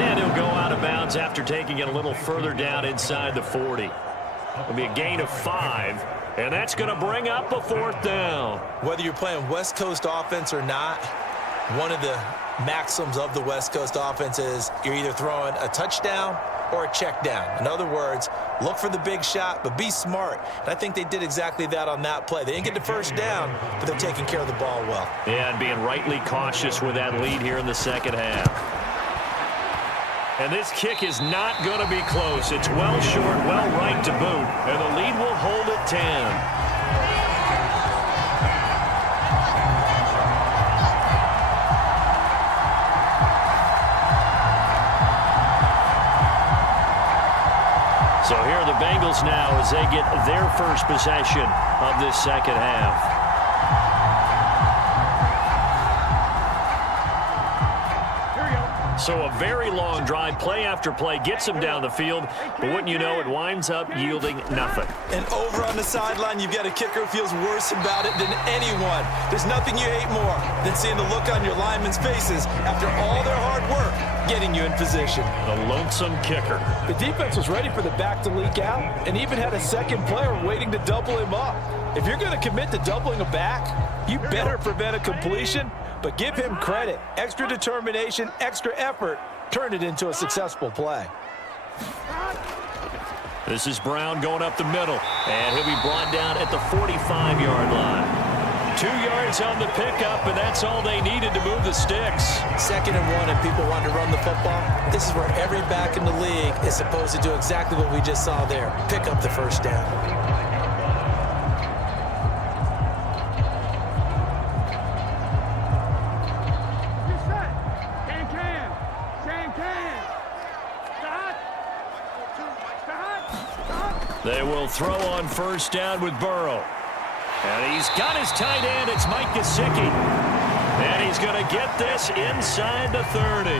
And he'll go out of bounds after taking it a little further down inside the 40. It'll be a gain of 5, and that's going to bring up a 4th down. Whether you're playing West Coast offense or not, one of the maxims of the West Coast offense is you're either throwing a touchdown or a check down. In other words, look for the big shot, but be smart. And I think they did exactly that on that play. They didn't get the first down, but they're taking care of the ball well. Yeah, and being rightly cautious with that lead here in the 2nd half. And this kick is not going to be close. It's well short, well right to boot, and the lead will hold at 10. So here are the Bengals now as they get their first possession of this 2nd half. So a very long drive, play after play, gets them down the field, but wouldn't you know, it winds up yielding nothing. And over on the sideline, you've got a kicker who feels worse about it than anyone. There's nothing you hate more than seeing the look on your linemen's faces after all their hard work getting you in position. The lonesome kicker. The defense was ready for the back to leak out and even had a second player waiting to double him up. If you're going to commit to doubling a back, you better prevent a completion, but give him credit. Extra determination, extra effort, turned it into a successful play. This is Brown going up the middle, and he'll be brought down at the 45-yard line. 2 yards on the pickup, and that's all they needed to move the sticks. 2nd and 1, and people want to run the football. This is where every back in the league is supposed to do exactly what we just saw there. Pick up the first down. They will throw on 1st down with Burrow. And he's got his tight end. It's Mike Gesicki. And he's going to get this inside the 30.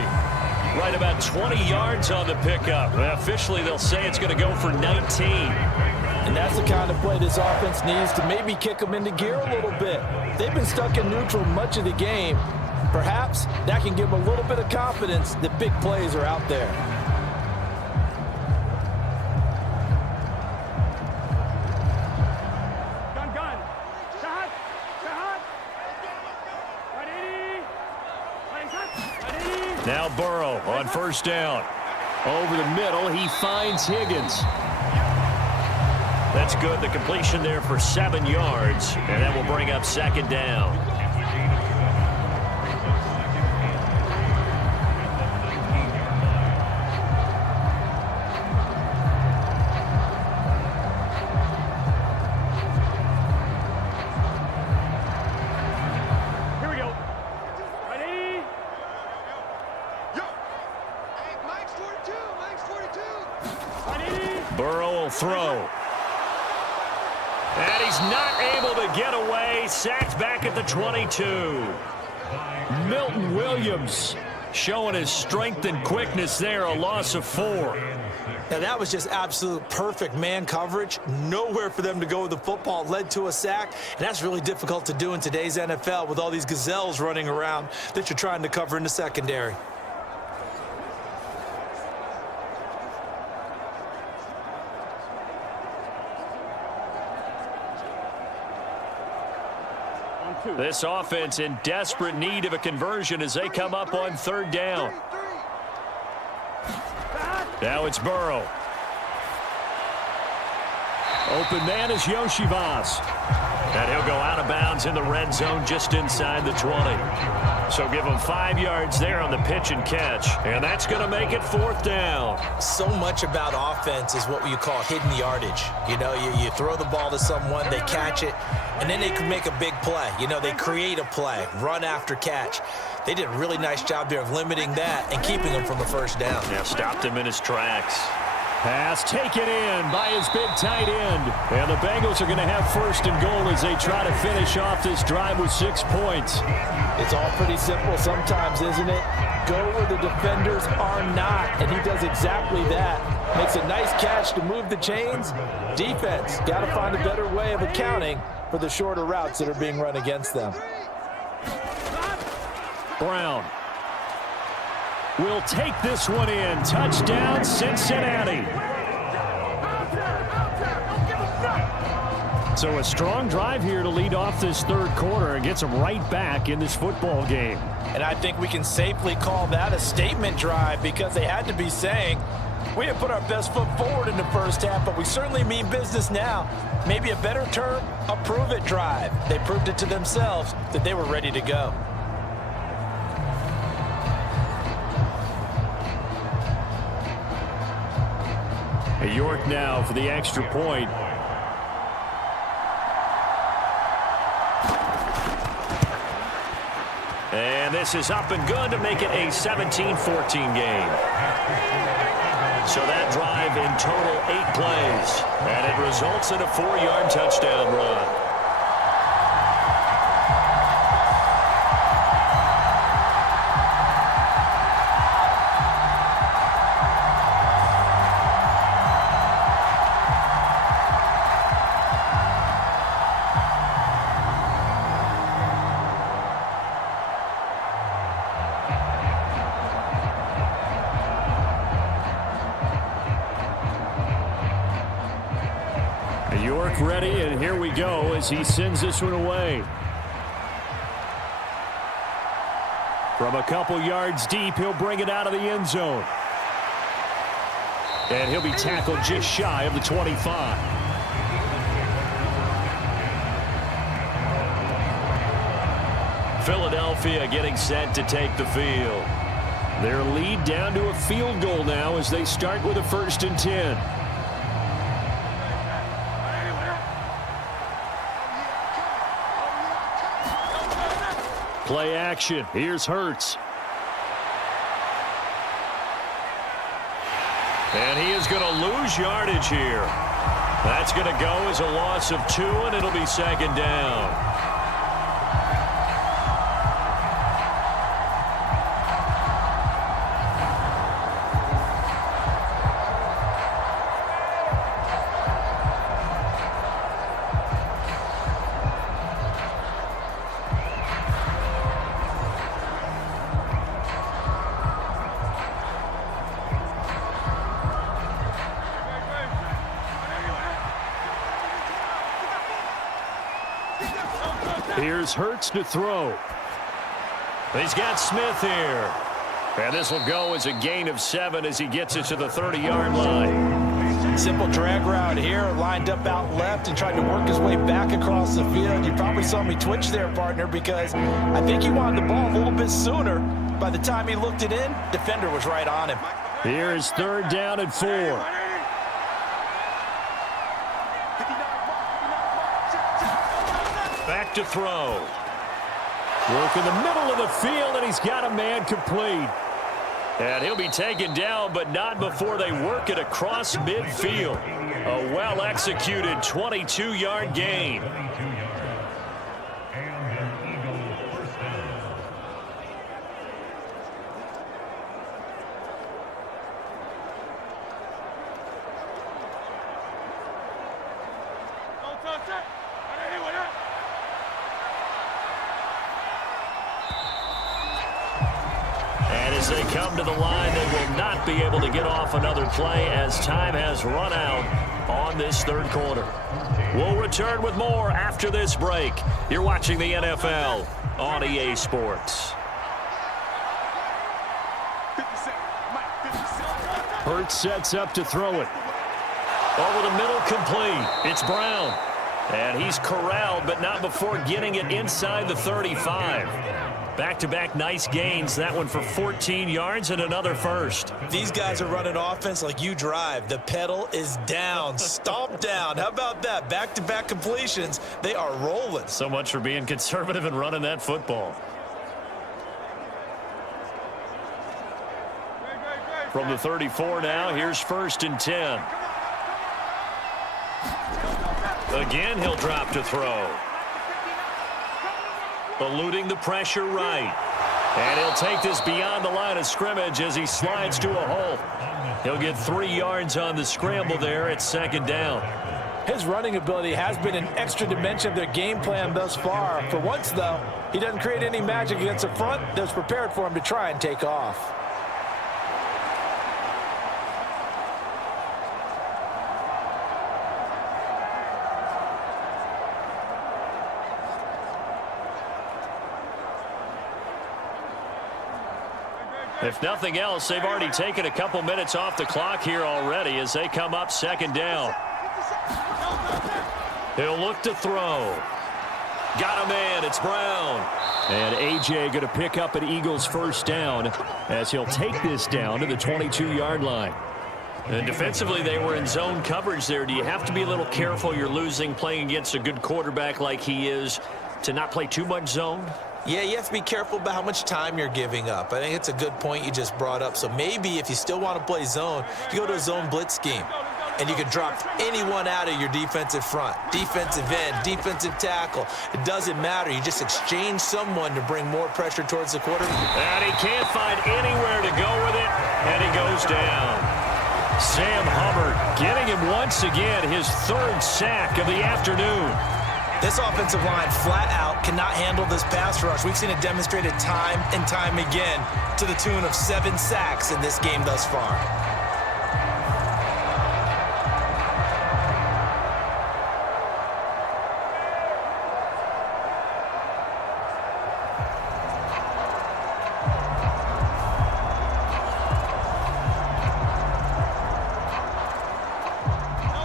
Right about 20 yards on the pickup. Officially, they'll say it's going to go for 19. And that's the kind of play this offense needs to maybe kick them into gear a little bit. They've been stuck in neutral much of the game. Perhaps that can give them a little bit of confidence that big plays are out there. Now Burrow on first down. Over the middle, he finds Higgins. That's good. The completion there for 7 yards, and that will bring up second down. Burrow will throw. And he's not able to get away. Sacked back at the 22. Milton Williams showing his strength and quickness there. A loss of 4. Now, that was just absolute perfect man coverage. Nowhere for them to go with the football. Led to a sack, and that's really difficult to do in today's NFL with all these gazelles running around that you're trying to cover in the secondary. This offense in desperate need of a conversion as they come up on third down. Now it's Burrow. Open man is Yoshivas. And he'll go out of bounds in the red zone just inside the 20. So give him 5 yards there on the pitch and catch. And that's going to make it fourth down. So much about offense is what you call hidden yardage. You know, you throw the ball to someone, they catch it, and then they can make a big play. You know, they create a play, run after catch. They did a really nice job there of limiting that and keeping him from the first down. Yeah, stopped him in his tracks. Pass taken in by his big tight end. And the Bengals are going to have first and goal as they try to finish off this drive with 6 points. It's all pretty simple sometimes, isn't it? Go where the defenders are not, and he does exactly that. Makes a nice catch to move the chains. Defense, got to find a better way of accounting for the shorter routes that are being run against them. Brown will take this one in. Touchdown, Cincinnati. So a strong drive here to lead off this third quarter and gets them right back in this football game. And I think we can safely call that a statement drive because they had to be saying, we didn't put our best foot forward in the first half, but we certainly mean business now. Maybe a better term, a prove-it drive. They proved it to themselves that they were ready to go. York now for the extra point. And this is up and good to make it a 17-14 game. So that drive in total 8 plays. And it results in a 4-yard touchdown run. York ready, and here we go as he sends this one away. From a couple yards deep, he'll bring it out of the end zone. And he'll be tackled just shy of the 25. Philadelphia getting set to take the field. Their lead down to a field goal now as they start with a 1st and 10. Play action. Here's Hurts. And he is going to lose yardage here. That's going to go as a loss of 2, and it'll be second down. Here's Hurts to throw. He's got Smith here. And this will go as a gain of 7 as he gets it to the 30-yard line. Simple drag route here, lined up out left and tried to work his way back across the field. You probably saw me twitch there, partner, because I think he wanted the ball a little bit sooner. By the time he looked it in, defender was right on him. Here is 3rd down and 4. Back to throw. Work in the middle of the field, and he's got a man complete. And he'll be taken down, but not before they work it across midfield. A well-executed 22-yard gain. As they come to the line, they will not be able to get off another play as time has run out on this 3rd quarter. We'll return with more after this break. You're watching the NFL on EA Sports. Hurts sets up to throw it. Over the middle, complete. It's Brown. And he's corralled, but not before getting it inside the 35. Back-to-back nice gains. That one for 14 yards and another first. These guys are running offense like you drive. The pedal is down, stomp down. How about that? Back-to-back completions. They are rolling. So much for being conservative and running that football. From the 34 now, here's 1st and 10. Again, he'll drop to throw. Eluding the pressure right. And he'll take this beyond the line of scrimmage as he slides to a hole. He'll get 3 yards on the scramble there at 2nd down. His running ability has been an extra dimension of their game plan thus far. For once, though, he doesn't create any magic against the front that's prepared for him to try and take off. If nothing else, they've already taken a couple minutes off the clock here already as they come up 2nd down. He'll look to throw. Got a man. It's Brown. And A.J. going to pick up an Eagles 1st down as he'll take this down to the 22-yard line. And defensively, they were in zone coverage there. Do you have to be a little careful? You're losing playing against a good quarterback like he is to not play too much zone? Yeah, you have to be careful about how much time you're giving up. I think it's a good point you just brought up. So maybe if you still want to play zone, you go to a zone blitz scheme. And you can drop anyone out of your defensive front. Defensive end, defensive tackle. It doesn't matter. You just exchange someone to bring more pressure towards the quarterback. And he can't find anywhere to go with it. And he goes down. Sam Hubbard getting him once again, his 3rd sack of the afternoon. This offensive line flat out cannot handle this pass rush. We've seen it demonstrated time and time again to the tune of 7 sacks in this game thus far.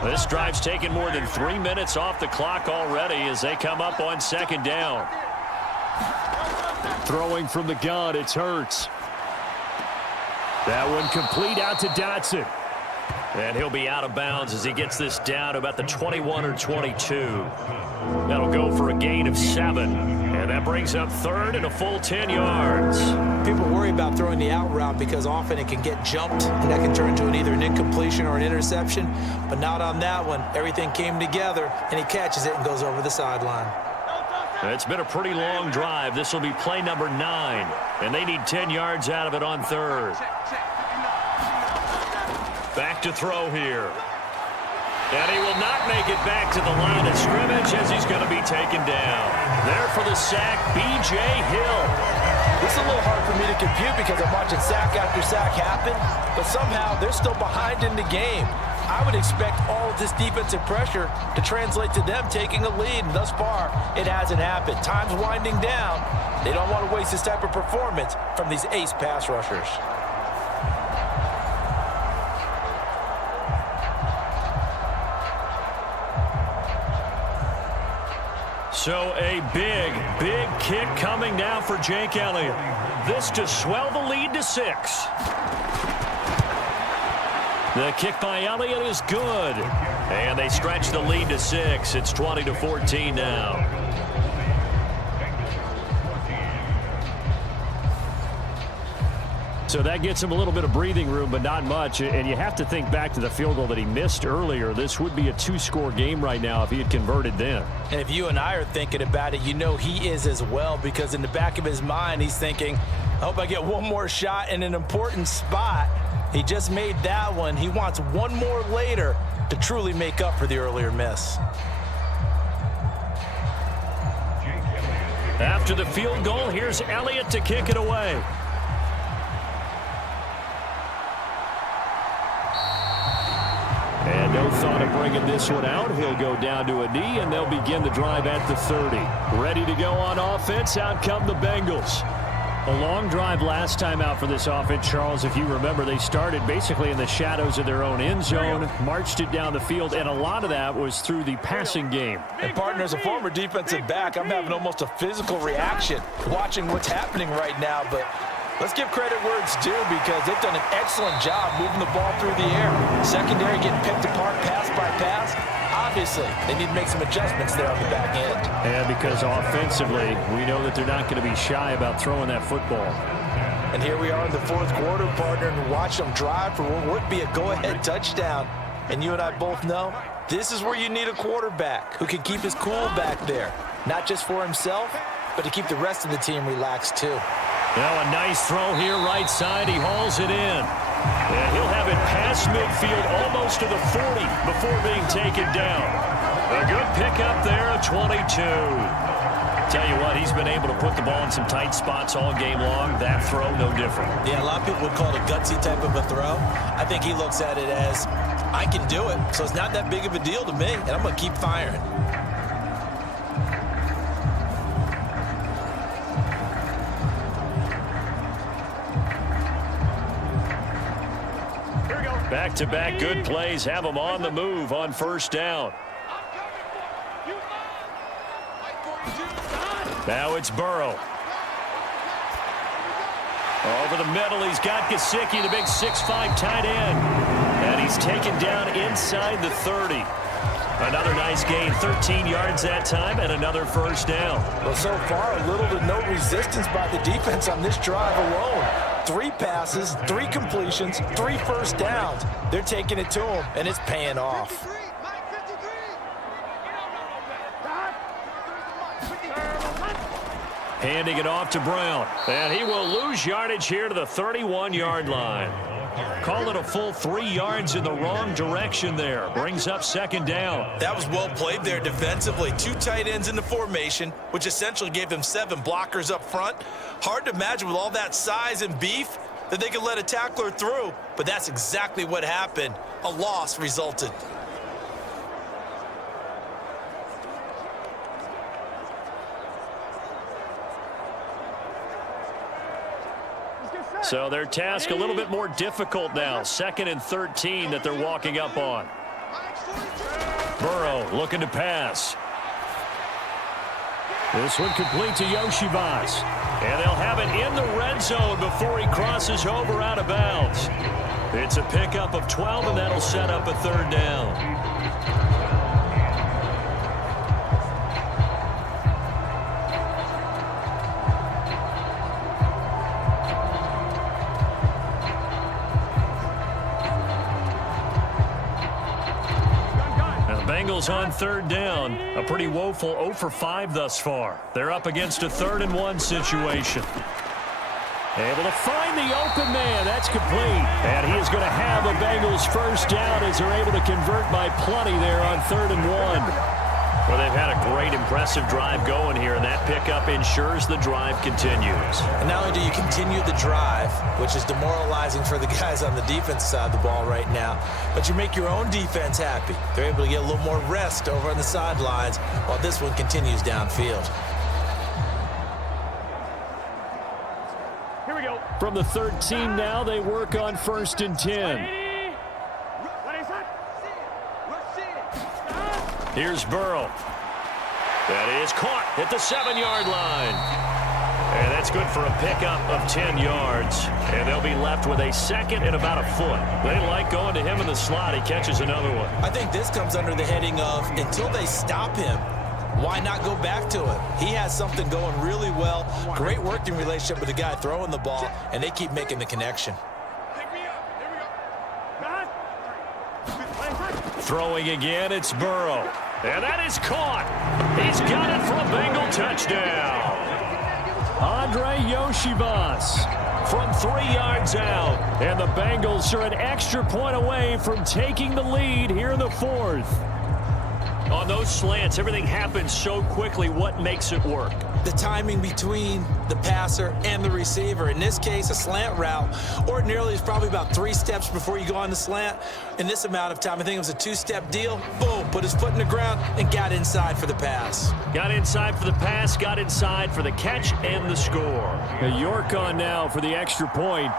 This drive's taken more than 3 minutes off the clock already as they come up on 2nd down. Throwing from the gun, it's Hurts. That one complete out to Dotson. And he'll be out of bounds as he gets this down to about the 21 or 22. That'll go for a gain of 7. And that brings up 3rd and a full 10 yards. People worry about throwing the out route because often it can get jumped, and that can turn into either an incompletion or an interception. But not on that one. Everything came together, and he catches it and goes over the sideline. It's been a pretty long drive. This will be play number 9, and they need 10 yards out of it on 3rd. Back to throw here. And he will not make it back to the line of scrimmage as he's going to be taken down. There for the sack, B.J. Hill. This is a little hard for me to compute because I'm watching sack after sack happen, but somehow they're still behind in the game. I would expect all of this defensive pressure to translate to them taking a lead. And thus far, it hasn't happened. Time's winding down. They don't want to waste this type of performance from these ace pass rushers. So a big kick coming now for Jake Elliott. This to swell the lead to 6. The kick by Elliott is good. And they stretch the lead to 6. It's 20-14 now. So that gets him a little bit of breathing room, but not much. And you have to think back to the field goal that he missed earlier. This would be a 2-score game right now if he had converted then. And if you and I are thinking about it, you know he is as well, because in the back of his mind, he's thinking, I hope I get one more shot in an important spot. He just made that one. He wants one more later to truly make up for the earlier miss. After the field goal, here's Elliott to kick it away. And no thought of bringing this one out. He'll go down to a knee, and they'll begin the drive at the 30. Ready to go on offense. Out come the Bengals. A long drive last time out for this offense, Charles. If you remember, they started basically in the shadows of their own end zone, marched it down the field, and a lot of that was through the passing game. And, partner, as a former defensive back, I'm having almost a physical reaction watching what's happening right now. But let's give credit where it's due, because they've done an excellent job moving the ball through the air. Secondary getting picked apart pass by pass. Obviously, they need to make some adjustments there on the back end. And because offensively, we know that they're not going to be shy about throwing that football. And here we are in the fourth quarter, partner, and watch them drive for what would be a go-ahead touchdown. And you and I both know this is where you need a quarterback who can keep his cool back there. Not just for himself, but to keep the rest of the team relaxed too. Now a nice throw here right side. He hauls it in. And he'll have it past midfield almost to the 40 before being taken down. A good pickup there of 22. Tell you what, he's been able to put the ball in some tight spots all game long. That throw, no different. Yeah, a lot of people would call it a gutsy type of a throw. I think he looks at it as, I can do it, so it's not that big of a deal to me, and I'm going to keep firing. Back-to-back good plays have them on the move on first down. Now it's Burrow. Over the middle, he's got Gesicki, the big 6'5" tight end. And he's taken down inside the 30. Another nice gain, 13 yards that time, and another first down. Well, so far, little to no resistance by the defense on this drive alone. 3 passes, 3 completions, 3 first downs. They're taking it to him, and it's paying off. Handing it off to Brown. And he will lose yardage here to the 31-yard line. Call it a full 3 yards in the wrong direction there. Brings up second down. That was well played there defensively. 2 tight ends in the formation, which essentially gave them 7 blockers up front. Hard to imagine with all that size and beef that they could let a tackler through, but that's exactly what happened. A loss resulted. So their task a little bit more difficult now. 2nd and 13 that they're walking up on. Burrow looking to pass. This one complete to Yoshivas. And they'll have it in the red zone before he crosses over out of bounds. It's a pickup of 12, and that'll set up a 3rd down. Bengals on 3rd down. A pretty woeful 0 for 5 thus far. They're up against a 3rd and 1 situation. Able to find the open man. That's complete. And he is going to have the Bengals first down as they're able to convert by plenty there on 3rd and 1. Well, they've had a great, impressive drive going here, and that pickup ensures the drive continues. And not only do you continue the drive, which is demoralizing for the guys on the defense side of the ball right now, but you make your own defense happy. They're able to get a little more rest over on the sidelines while this one continues downfield. Here we go. From the 13 now, they work on 1st and 10. Here's Burrow. That is caught at the 7-yard line. And that's good for a pickup of 10 yards. And they'll be left with a 2nd and about a foot. They like going to him in the slot. He catches another one. I think this comes under the heading of until they stop him, why not go back to him? He has something going really well. Great working relationship with the guy throwing the ball, and they keep making the connection. Throwing again, it's Burrow. And that is caught. He's got it for a Bengal touchdown. Andre Yoshivas from 3 yards out. And the Bengals are an extra point away from taking the lead here in the 4th. On those slants, everything happens so quickly. What makes it work? The timing between the passer and the receiver. In this case, a slant route ordinarily is probably about 3 steps before you go on the slant. In this amount of time, I think it was a 2-step deal. Boom, put his foot in the ground and got inside for the pass. Got inside for the pass, got inside for the catch and the score. York on now for the extra point.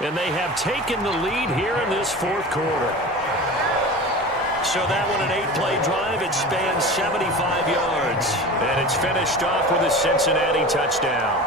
And they have taken the lead here in this 4th quarter. So that one, an 8-play drive. It spans 75 yards. And it's finished off with a Cincinnati touchdown.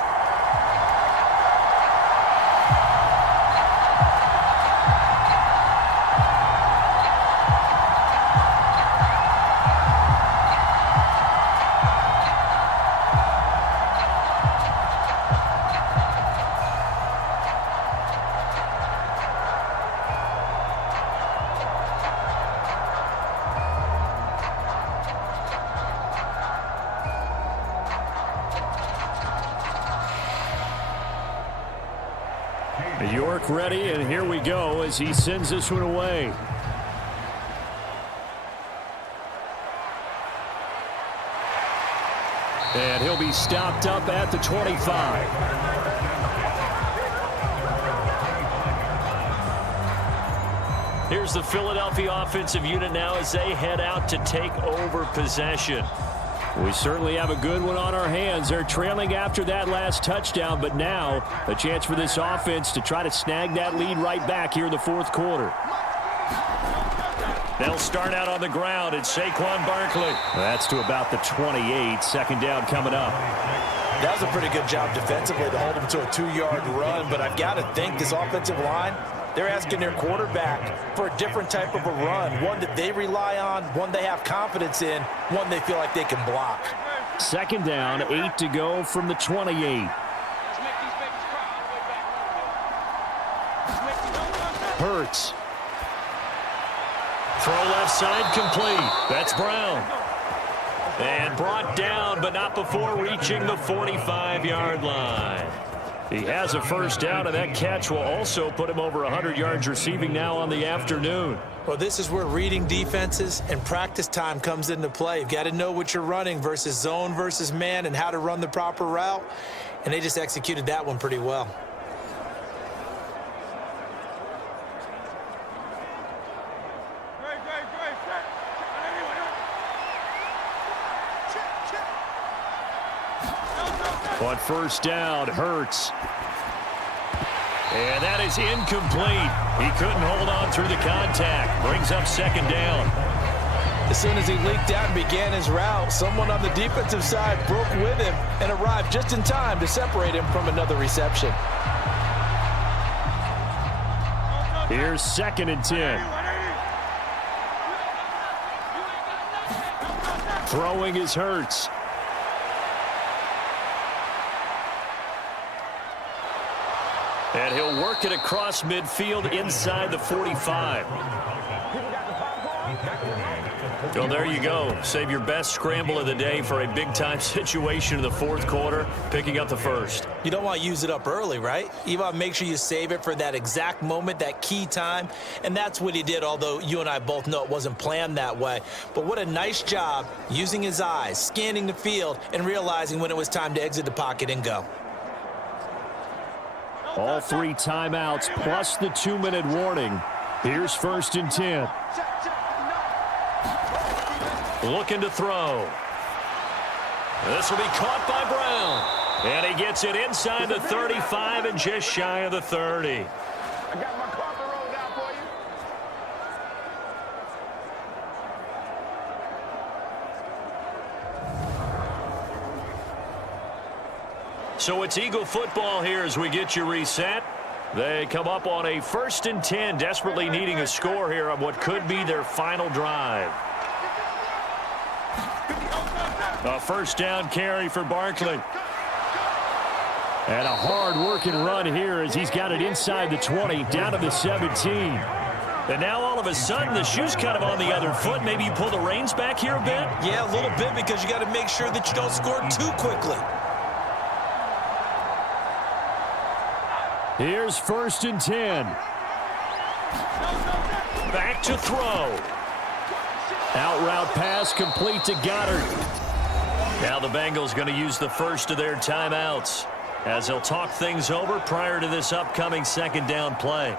York ready, and here we go as he sends this one away. And he'll be stopped up at the 25. Here's the Philadelphia offensive unit now as they head out to take over possession. We certainly have a good one on our hands. They're trailing after that last touchdown, but now a chance for this offense to try to snag that lead right back here in the 4th quarter. They'll start out on the ground. It's Saquon Barkley. That's to about the 28. 2nd down coming up. That was a pretty good job defensively to hold him to a 2-yard run, but I've got to think this offensive line, they're asking their quarterback for a different type of a run, one that they rely on, one they have confidence in, one they feel like they can block. 2nd down, 8 to go from the 28. Hurts. Throw left side complete. That's Brown. And brought down, but not before reaching the 45-yard line. He has a 1st down, and that catch will also put him over 100 yards receiving now on the afternoon. Well, this is where reading defenses and practice time comes into play. You've got to know what you're running versus zone versus man and how to run the proper route, and they just executed that one pretty well. On 1st down, Hurts. And that is incomplete. He couldn't hold on through the contact. Brings up 2nd down. As soon as he leaked out and began his route, someone on the defensive side broke with him and arrived just in time to separate him from another reception. Here's 2nd and 10. Throwing is Hurts. And he'll work it across midfield inside the 45. Well, there you go. Save your best scramble of the day for a big-time situation in the fourth quarter, picking up the first. You don't want to use it up early, right? You want to make sure you save it for that exact moment, that key time, and that's what he did, although you and I both know it wasn't planned that way. But what a nice job using his eyes, scanning the field, and realizing when it was time to exit the pocket and go. All 3 timeouts plus the 2-minute warning. Here's 1st and 10. Looking to throw. This will be caught by Brown. And he gets it inside the 35 and just shy of the 30. I got my carpet rolled out for you. So it's Eagle football here as we get you reset. They come up on a 1st and 10, desperately needing a score here on what could be their final drive. A 1st down carry for Barkley. And a hard-working run here as he's got it inside the 20, down to the 17. And now all of a sudden the shoe's kind of on the other foot. Maybe you pull the reins back here a bit? Yeah, a little bit, because you got to make sure that you don't score too quickly. Here's 1st and 10. Back to throw. Out route pass complete to Goddard. Now the Bengals going to use the first of their timeouts as they'll talk things over prior to this upcoming 2nd down play.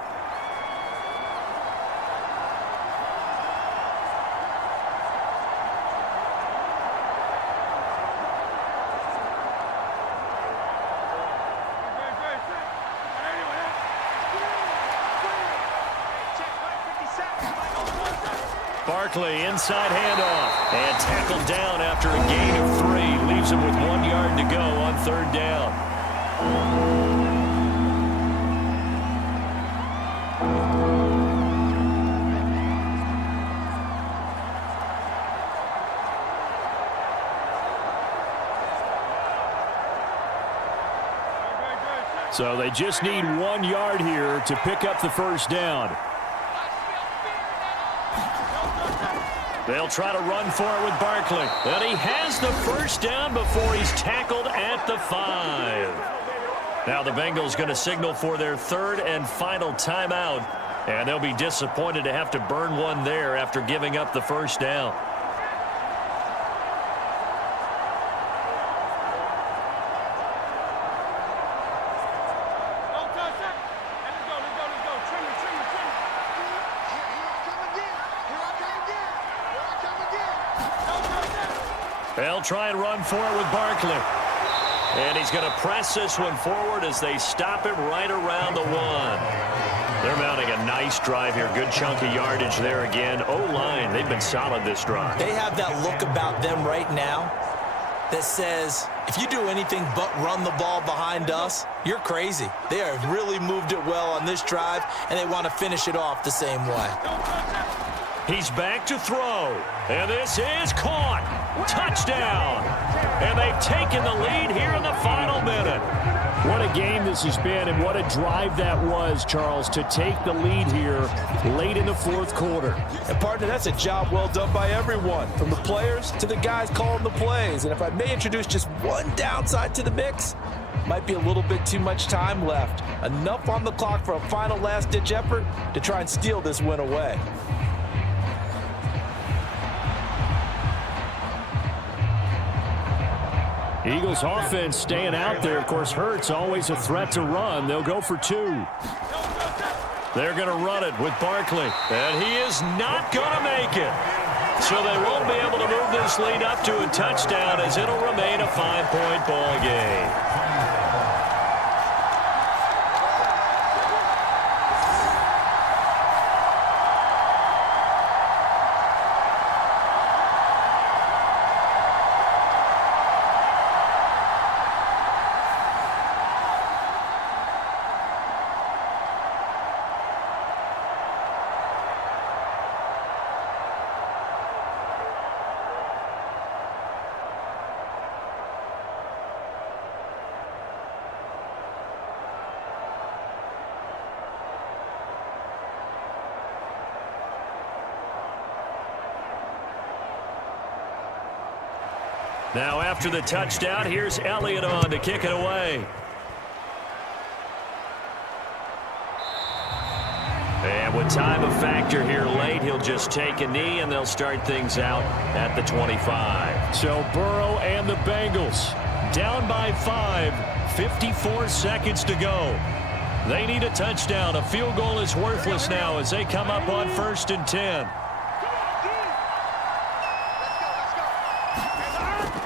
Barkley inside handoff and tackled down after a gain of 3. Leaves him with 1 yard to go on 3rd down. So they just need 1 yard here to pick up the 1st down. They'll try to run for it with Barkley. And he has the 1st down before he's tackled at the 5. Now the Bengals going to signal for their 3rd and final timeout. And they'll be disappointed to have to burn one there after giving up the 1st down. They'll try and run for it with Barkley. And he's going to press this one forward as they stop him right around the 1. They're mounting a nice drive here. Good chunk of yardage there again. O-line, they've been solid this drive. They have that look about them right now that says, if you do anything but run the ball behind us, you're crazy. They have really moved it well on this drive, and they want to finish it off the same way. He's back to throw. And this is caught. Touchdown. And they've taken the lead here in the final minute. What a game this has been, and what a drive that was, Charles, to take the lead here late in the 4th quarter. And, partner, that's a job well done by everyone, from the players to the guys calling the plays. And if I may introduce just one downside to the mix, might be a little bit too much time left. Enough on the clock for a final last-ditch effort to try and steal this win away. Eagles offense staying out there. Of course, Hurts always a threat to run. They'll go for 2. They're going to run it with Barkley. And he is not going to make it. So they won't be able to move this lead up to a touchdown as it'll remain a 5-point ball game. Now after the touchdown, here's Elliott on to kick it away. And with time a factor here late, he'll just take a knee, and they'll start things out at the 25. So Burrow and the Bengals down by 5, 54 seconds to go. They need a touchdown. A field goal is worthless now as they come up on 1st and 10.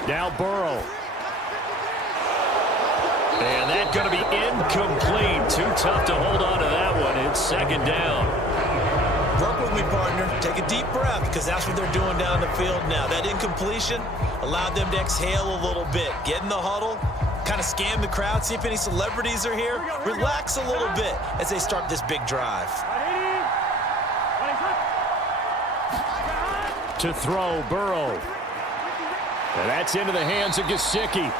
Now Burrow. And that's going to be incomplete. Too tough to hold on to that one. It's 2nd down. Work with me, partner. Take a deep breath, because that's what they're doing down the field now. That incompletion allowed them to exhale a little bit. Get in the huddle, kind of scan the crowd, see if any celebrities are here. Relax a little bit as they start this big drive. To throw, Burrow. And that's into the hands of Gesicki.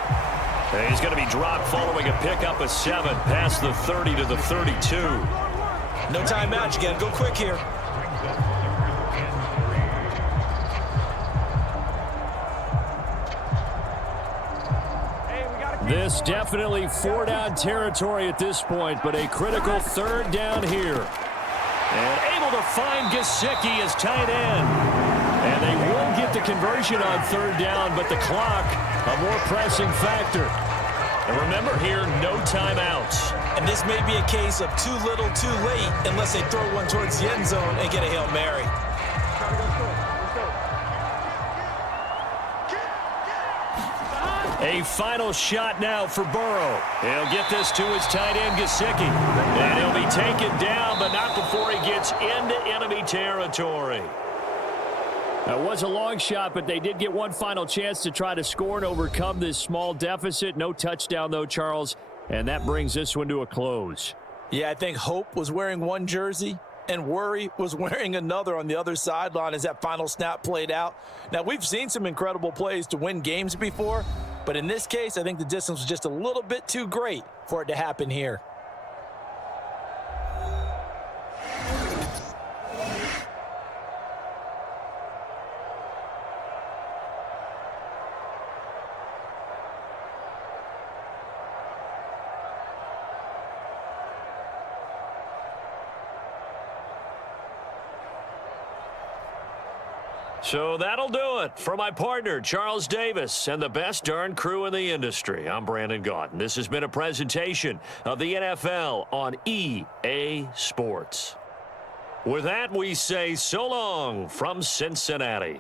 And he's going to be dropped following a pickup of 7 past the 30 to the 32. No timeout. You got to go quick here. This definitely 4-down territory at this point, but a critical 3rd down here. And able to find Gesicki as tight end. And they will get the conversion on 3rd down, but the clock, a more pressing factor. And remember here, no timeouts. And this may be a case of too little, too late, unless they throw one towards the end zone and get a Hail Mary. A final shot now for Burrow. He'll get this to his tight end, Gesicki. And he'll be taken down, but not before he gets into enemy territory. That was a long shot, but they did get one final chance to try to score and overcome this small deficit. No touchdown, though, Charles, and that brings this one to a close. Yeah, I think Hope was wearing one jersey and Worry was wearing another on the other sideline as that final snap played out. Now, we've seen some incredible plays to win games before, but in this case, I think the distance was just a little bit too great for it to happen here. So that'll do it for my partner, Charles Davis, and the best darn crew in the industry. I'm Brandon Gaudin. This has been a presentation of the NFL on EA Sports. With that, we say so long from Cincinnati.